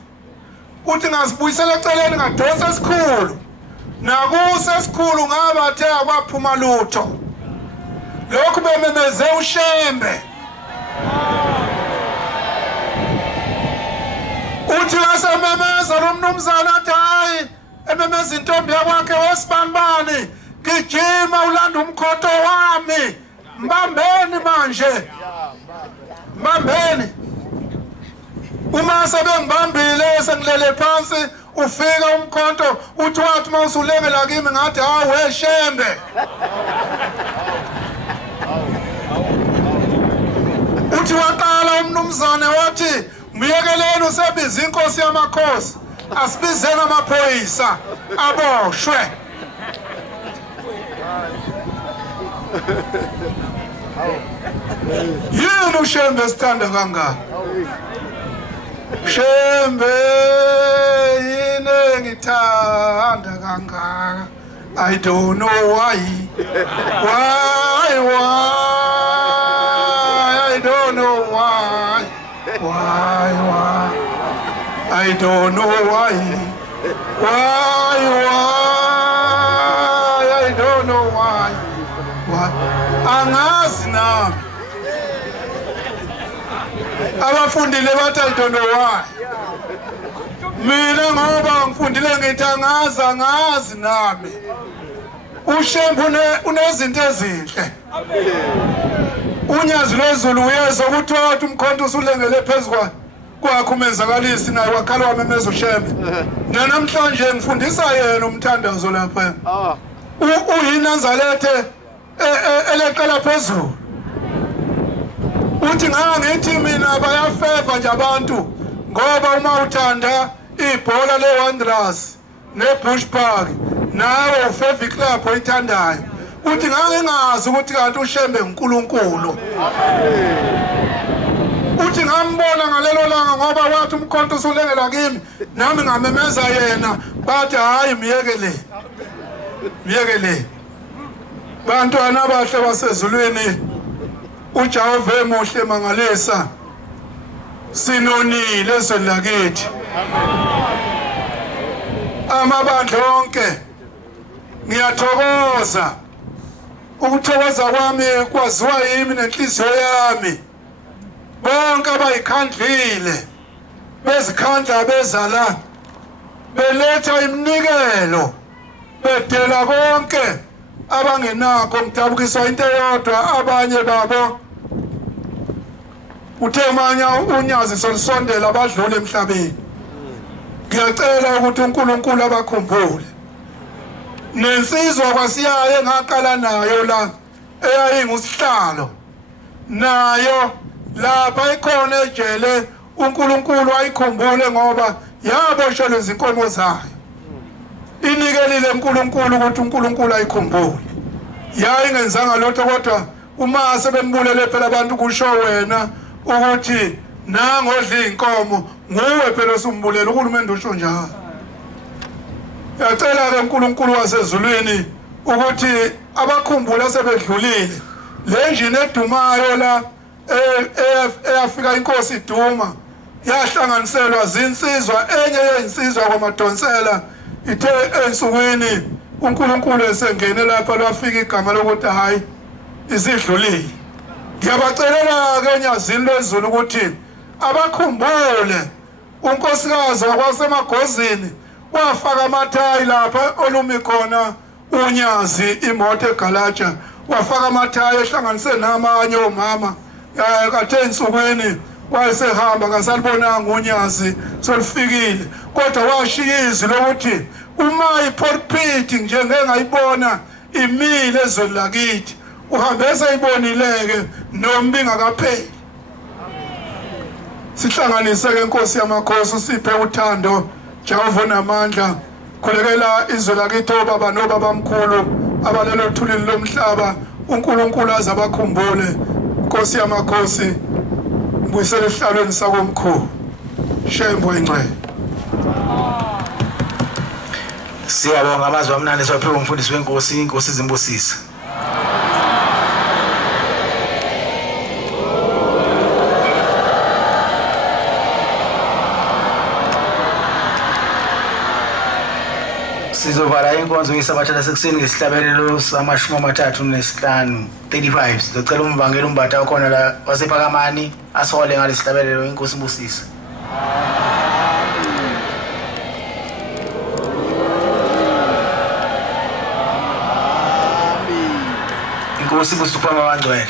uthi ngasibuyisela eceleni ngadonsa esikhulu nakuse esikhulu ngabathe akwaphuma lutho lokhu bememeze uShembe uthi wasememeza lo mnumzana athi hayi ememeza intombi yakwakhe wesibanibani gijima ulanda umkhotho wami mbambeni manje mbambeni uma sebengibambile sengilele phansi ufika umkhonto uthi wathi mawusulekela kimi ngathi hawu weShembe uthi waqala umnumzane wathi Miyekeleni usebiza inkosi yamakhosi asibizeni amaphoyisa aboshwe yini uShembe sithanda kangaka Shembe yini ngithanda kangaka I don't know why I don't know why I don't know why angazi nami abafundile bathi I don't know why mina ngoba ngifundile ngithi angazi nami uShembu unezinto ezinhle unyazi lwezulu uyezwa ukuthi wathi umkhonto usulengele phezulu kwakho umenzakalisi naye wakhala wamemeza uShembe namhlanje ngifundisa yena umthandazo lapha uyiNazarethe eleqala phezulu uthi ngithi mina bayafeva nje abantu ngoba uma uthanda ibhola leWanderers neBush Park nawe ufeva club oyithandayo uthi ngingazi ukuthi kanti uShembe uNkulunkulu uthi ngambona ngalelo langa ngoba wathi umkhonto usulengela kimi nami ngamemeza yena bathi hayi miyekele bantwana abahle basezulwini uJehova emuhle mangalisa sinonile ezolakithi amabandla onke ngiyathokoza ukuthokoza kwami kwaziwa yimi nenhliziyo yami bonke abayikhandlile bezikhandla bezala beletha iminikelo bedela konke abangenakho ngidabukiswa into eyodwa abanye babo uthe manya unyazi solisondela abadlule emhlabeni ngiyacela ukuthi uNkulunkulu abakhumbule nensizwa kwasiyaye ngaqala nayo la eyayingusihlalo nayo lapha ikhona ejele uNkulunkulu ayikhumbule ngoba yaboshelwe izinkomo zayo inikelile uNkulunkulu ukuthi uNkulunkulu ayikhumbule yayingenzanga lutho kodwa uma sebembulele phela abantu kusho wena ukuthi nangodla inkomo nguwe phela osumbulela uHulumende usho njalo yacela ke uNkulunkulu wasezulwini ukuthi abakhumbula sebedlulile le njini edumayo la eyafika inkosi iduma yahlanganiselwa zinsizwa enye yezinsizwa kwamadonsela ithe ensukwini uNkulunkulu esengene lapha lwafika igama lokuthi hayi isidlulile ngiyabacelela ke enyazini lwezulu ukuthi abakhumbule unkosikazi wakwasemagozini wafaka amathayi lapha olumi khona unyazi imoto egalaja wafaka amathayi ehlanganise namanye omama kade ensukwini wayesehamba ngasalibonanga unyazi solifikile kodwa washiya izwi lokuthi uma iPortpit njengengayibona imile ezweni lakithi uhambese ibonileke nombinga kapheli sihlanganise ke inkosi yamakhosi usiphe uthando Jehova namandla khulekela izwe lakithi obaba nobabamkhulu abalelo thulini lomhlaba uNkulunkulu azabakhumbule inkosi yamakhosi mbuyisele esihlalweni sakomkhulu Shembo encane siyabonga amazwi amnandi siwaphiwe umfundisi wenkosi inkosi izimbusisa sizovala inkonzo yesabatha lasekuseni ngesihlabelelo sama-35 sizocela umvangeli umbatha wakhona la wasephakamani asole ngalesihlabelelo inkosi imbusisa inkosi imbusisa uphanga wangcwele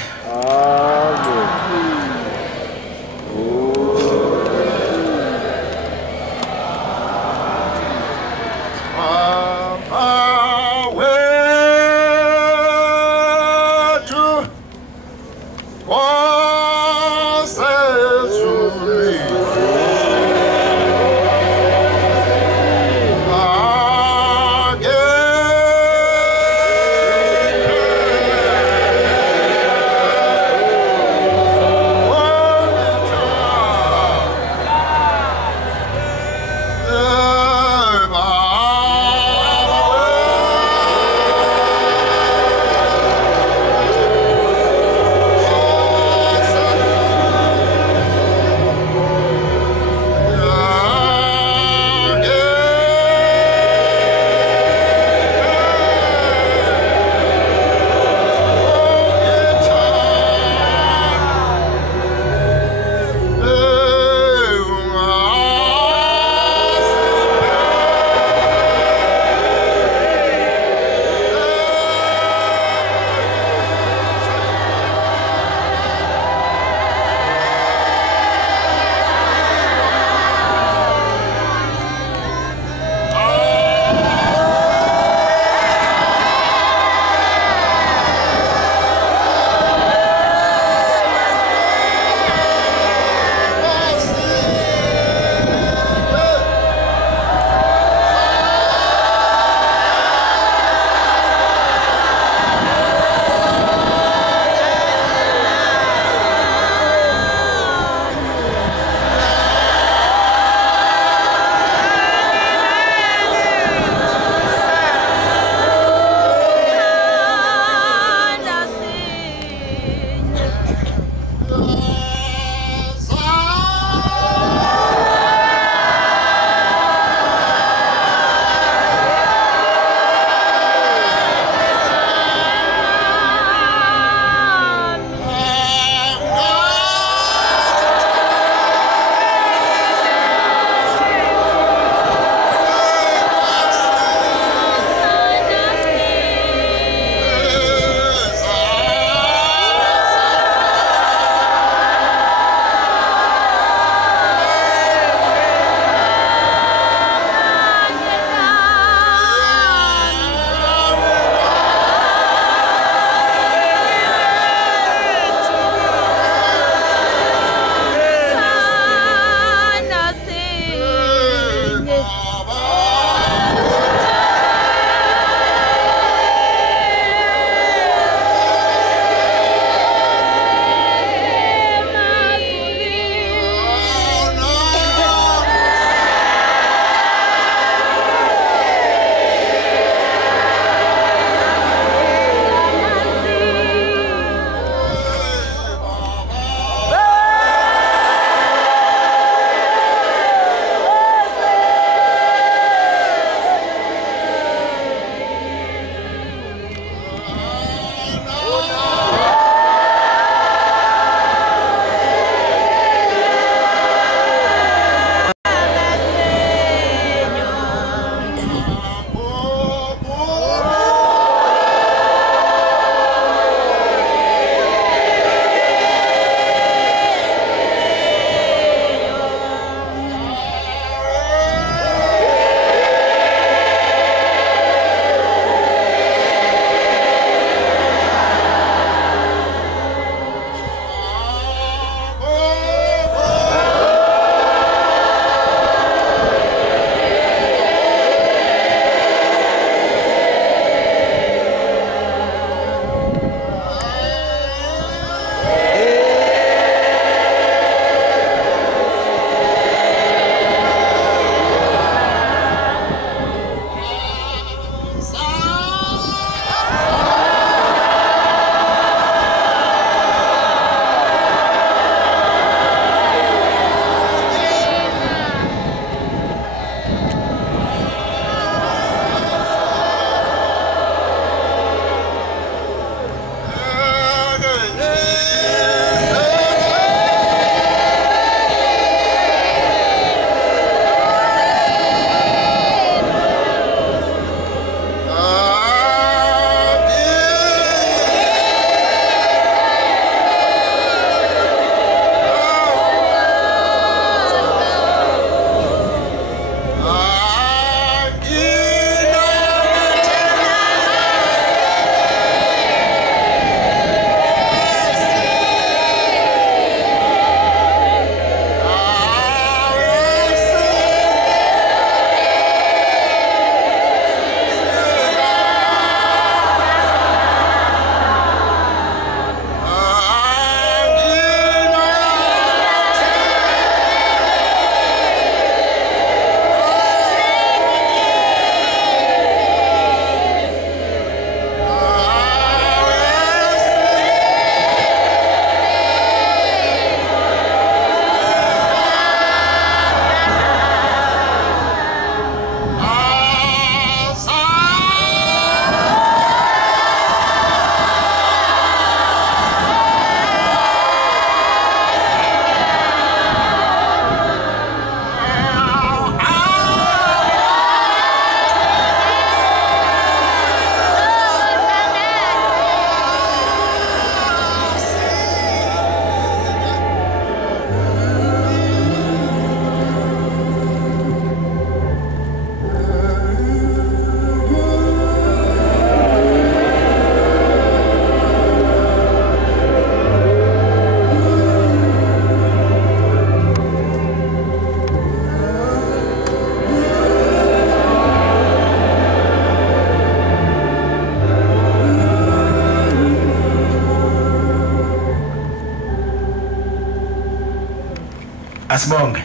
Asibonge.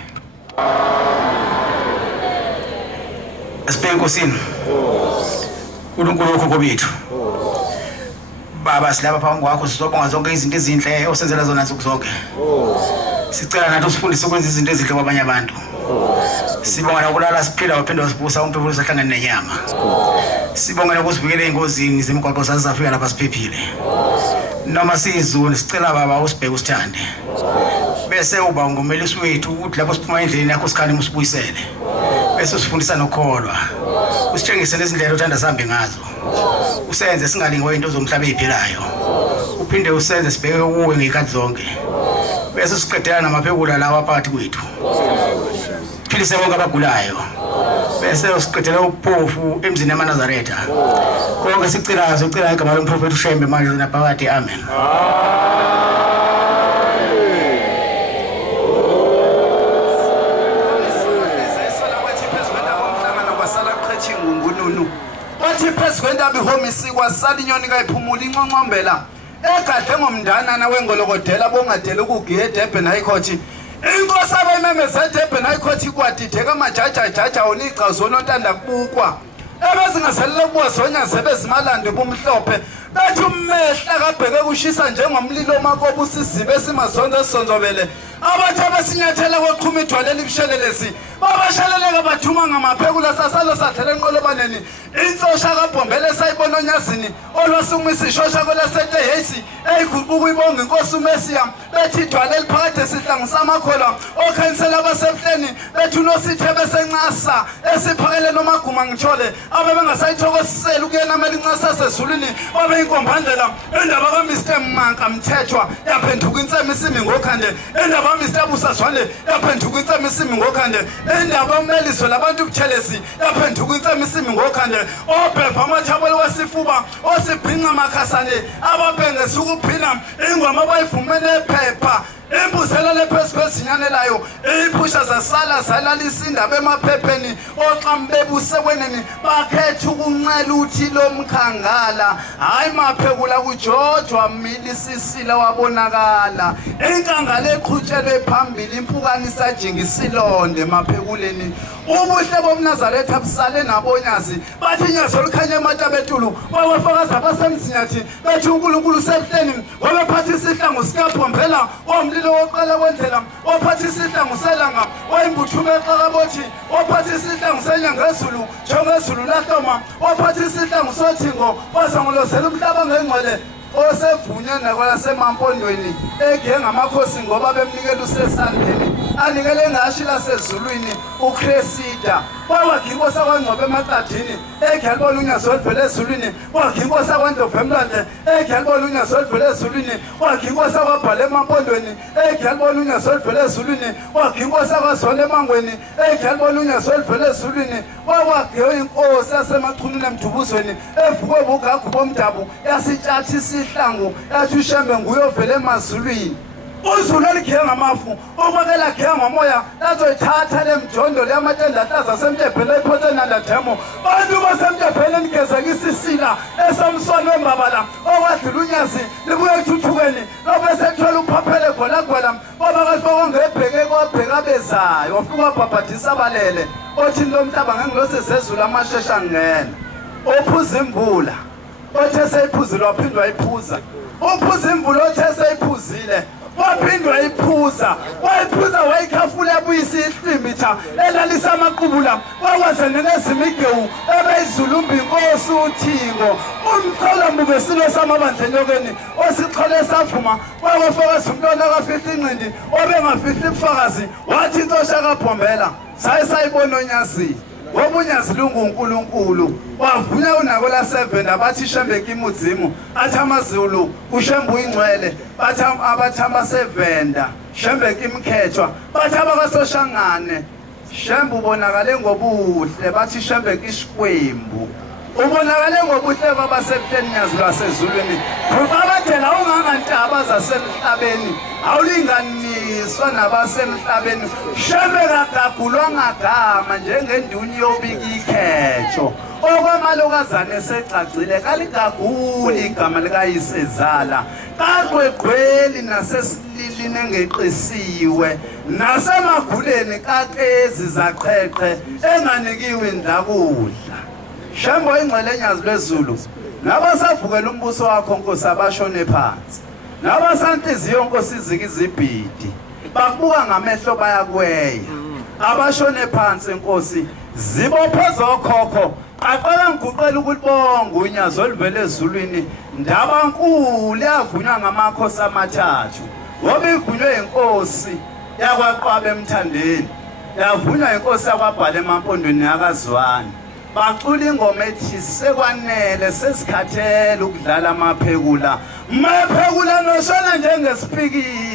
Asibheke enkosini. uNkulunkulu ukhokho bethu. Baba silapha phambi kwakho sizobonga zonke izinto ezinhle osenzela zona nsuku zonke. Sicela nathi usifundise ukwenza izinto ezinhle kwabanye abantu. Sibonga nokulala siphila waphinde wasibusa umphefumulo sahlangene nenyama. Sibonga nokusivikela engozini zemigwaqo sazafika lapha siphephile. Noma sizweni sicela baba usibheke usithande. Bese uba ngumelisi wethu ukuthi lapho siphuma endleleni yakho sikhani usibuyisele. Bese usifundisa nokholwa. Usitshengise nezindlela othanda sihambe ngazo. Usenze singalingwa into zomhlaba eziphilayo. Uphinde usenze sibheke kuwe ngekhathi zonke. Bese siqedela namaphekula lawa phakathi kwethu. Philise bonke abagulayo. Bese usiqedela uphofu emzini yamaNazaretha. Konke sicela igama lomprofeti uShembe manje naphakathi. Amen. Wathi phezu kwendaba ihomisi kwasala inyoni kayiphumula inconcombela egade ngomndanana wengolokodela bongadela ukugiyeda eDurban High Court. Inkosi abememeza eDurban High Court ikwadideka amajaja onica zonontanda kubukwa ebezingaselele kubozonyana sebezimalande bomhlophe bethi ummehla kabheke kushisa njengomlilo makobu sizibe simazonzo esonzobele abathi abesinyathela kweqhuma idwala elibishelelesi babasheleleka bathuma ngamaphekula sasalo sathele enqolobaneni insosha kabhombele sayibona onyazini olwasumisa ishosha kwelasetehesi eyiguquka ibonga inkosi uMesiyam bethi idwala eliphakathi esihlangu samakholwa okhansela abasebuhleni bethi unosithe besencasa esiphakele nomaguma ngithole abebengasayithokozisela ukuyenamela incasa sezulwini babeyinkombandlela endaba kaMr Manka Mthethwa yaphenduka insema isimi ngokhande endaba Mr Busazwane yaphenduka insema isimi ngokhande endaba uMeliso labantu ubuthelesi yaphenduka insema isimi ngokhande obheva amathabelo wasifuba osibhinqa makhasane ababhengesa ukuphila ingoma bayivumene ephepha Embusela lephezu kwezinyanelayo iphusha zasala zalalisa indaba emaphepheni oxambebusekweneni bakhetha ukunxela uthi lomkhangala hayi maphekula kujojwa milisisila wabonakala inkangala eqhutshelwe phambili impukani sajingisilonde maphekuleni ubuhle bomNazaretha abusale nabonyazi bathi nyazo likhanye ematabetulu bawafakaza abasemzinyathi bethi uNkulunkulu sebuhleni wabephatha isihlangu sikaphombela omlilo woqala kwendlela ophatha isihlangu selanga oyimbuthume exakabothi ophatha isihlangu senyanga ezulu njengezulu lahloma ophatha isihlangu sothingo wazangolozela umhlaba ngengcwele osevunye nakwalasemapondweni egiye ngamakhosi ngoba bemnikela usesandleni anikele ngashi lasezulwini uCresida wawaginkosa kwangcobe emaqadini egiye libona unyazo oluvela ezulwini waginkosa kwandlovu emlwandle egiye libona unyazo oluvela ezulwini waginkosa kwabhala emapondweni egiye libona unyazo oluvela ezulwini waginkosa kwazona emangweni egiye libona unyazo oluvela ezulwini wawagiye inkosi yasemachununi emdubuzweni evukwe bugagu bomdabu yasitshathisa ihlangu yathi uShembe nguye ovela emazulwini uzulu eligiye ngamafu okwakela giye ngomoya lazoyithatha lemjondo leyamatenda ahlaza semtephela iphotena lademo bantu basemtephela enigezekisa isila esamswane wembabala okwadlula unyazi libuye ethuthukeni lobesethola uphaphele golagwela babakathi bakongebheke kwabheka bezayo wafika wabhabhadisa abalele othini lomhlaba ngengilosezezulu amashesha angena ophuza imvula othe seyiphuzile waphindwa ayiphuza uphuza imvula othe seyiphuzile waphindwa ayiphuza wayiphuza wayikhafula yabuyisa ihlimitha elalisa amaqubula wakwaze nenezimigewu ebeyizulumba inkosi uthingo umqolambu besilo samabandla enyokeni osixhole savuma wakwafakazi umntwana akafihla inqindi obengafihla ubufakazi wathi intosha kabhombela sayibona onyazini wobunyazi lunguNkulunkulu wavunya unako la 7 abathi Shembe kimudzimu athi amaZulu uShembe uyingcwele bathi abathi ama7 Shembe kimkhethwa bathi abakasoshangane Shembe ubonakale ngobuhle bathi Shembe kisikwembu ubonakale ngobuhle kwabasebuhleni nyazi lwasezulwini kubabadela ungangantaba zasemhlabeni awulinganiswa nabasemhlabeni Shembe kagagulwa ngagama njengenduni yobika ikhetho okwamalokazana esecacile kaligaguli igama likayisezala kaqweqweli nasesilili emhlini engeqisiwe nasemaguleni kaqezi zaqheqhe enganikiwe indakudla Shembo ingcelenyazi lwezulu nabasavukela umbuso wakho Nkosi abashone phansi nabasanhliziyo Nkosi iziki izibhidi bakubuka ngamehlo bayakweya abashone phansi Nkosi zibophe zokhokho aqala ngiguqela ukulibonga unyazo oluvele ezulwini ndaba nkulu yavunywa ngamakhosi amathathu ngoba ivunywe inkosi yakwaqaba emthandeni yavunywa inkosi yakwabhala emampondweni yakazwani bacula ingoma ethi sekwanele sesikhathele ukudlala amaphekula maphekula noshona njengesipikili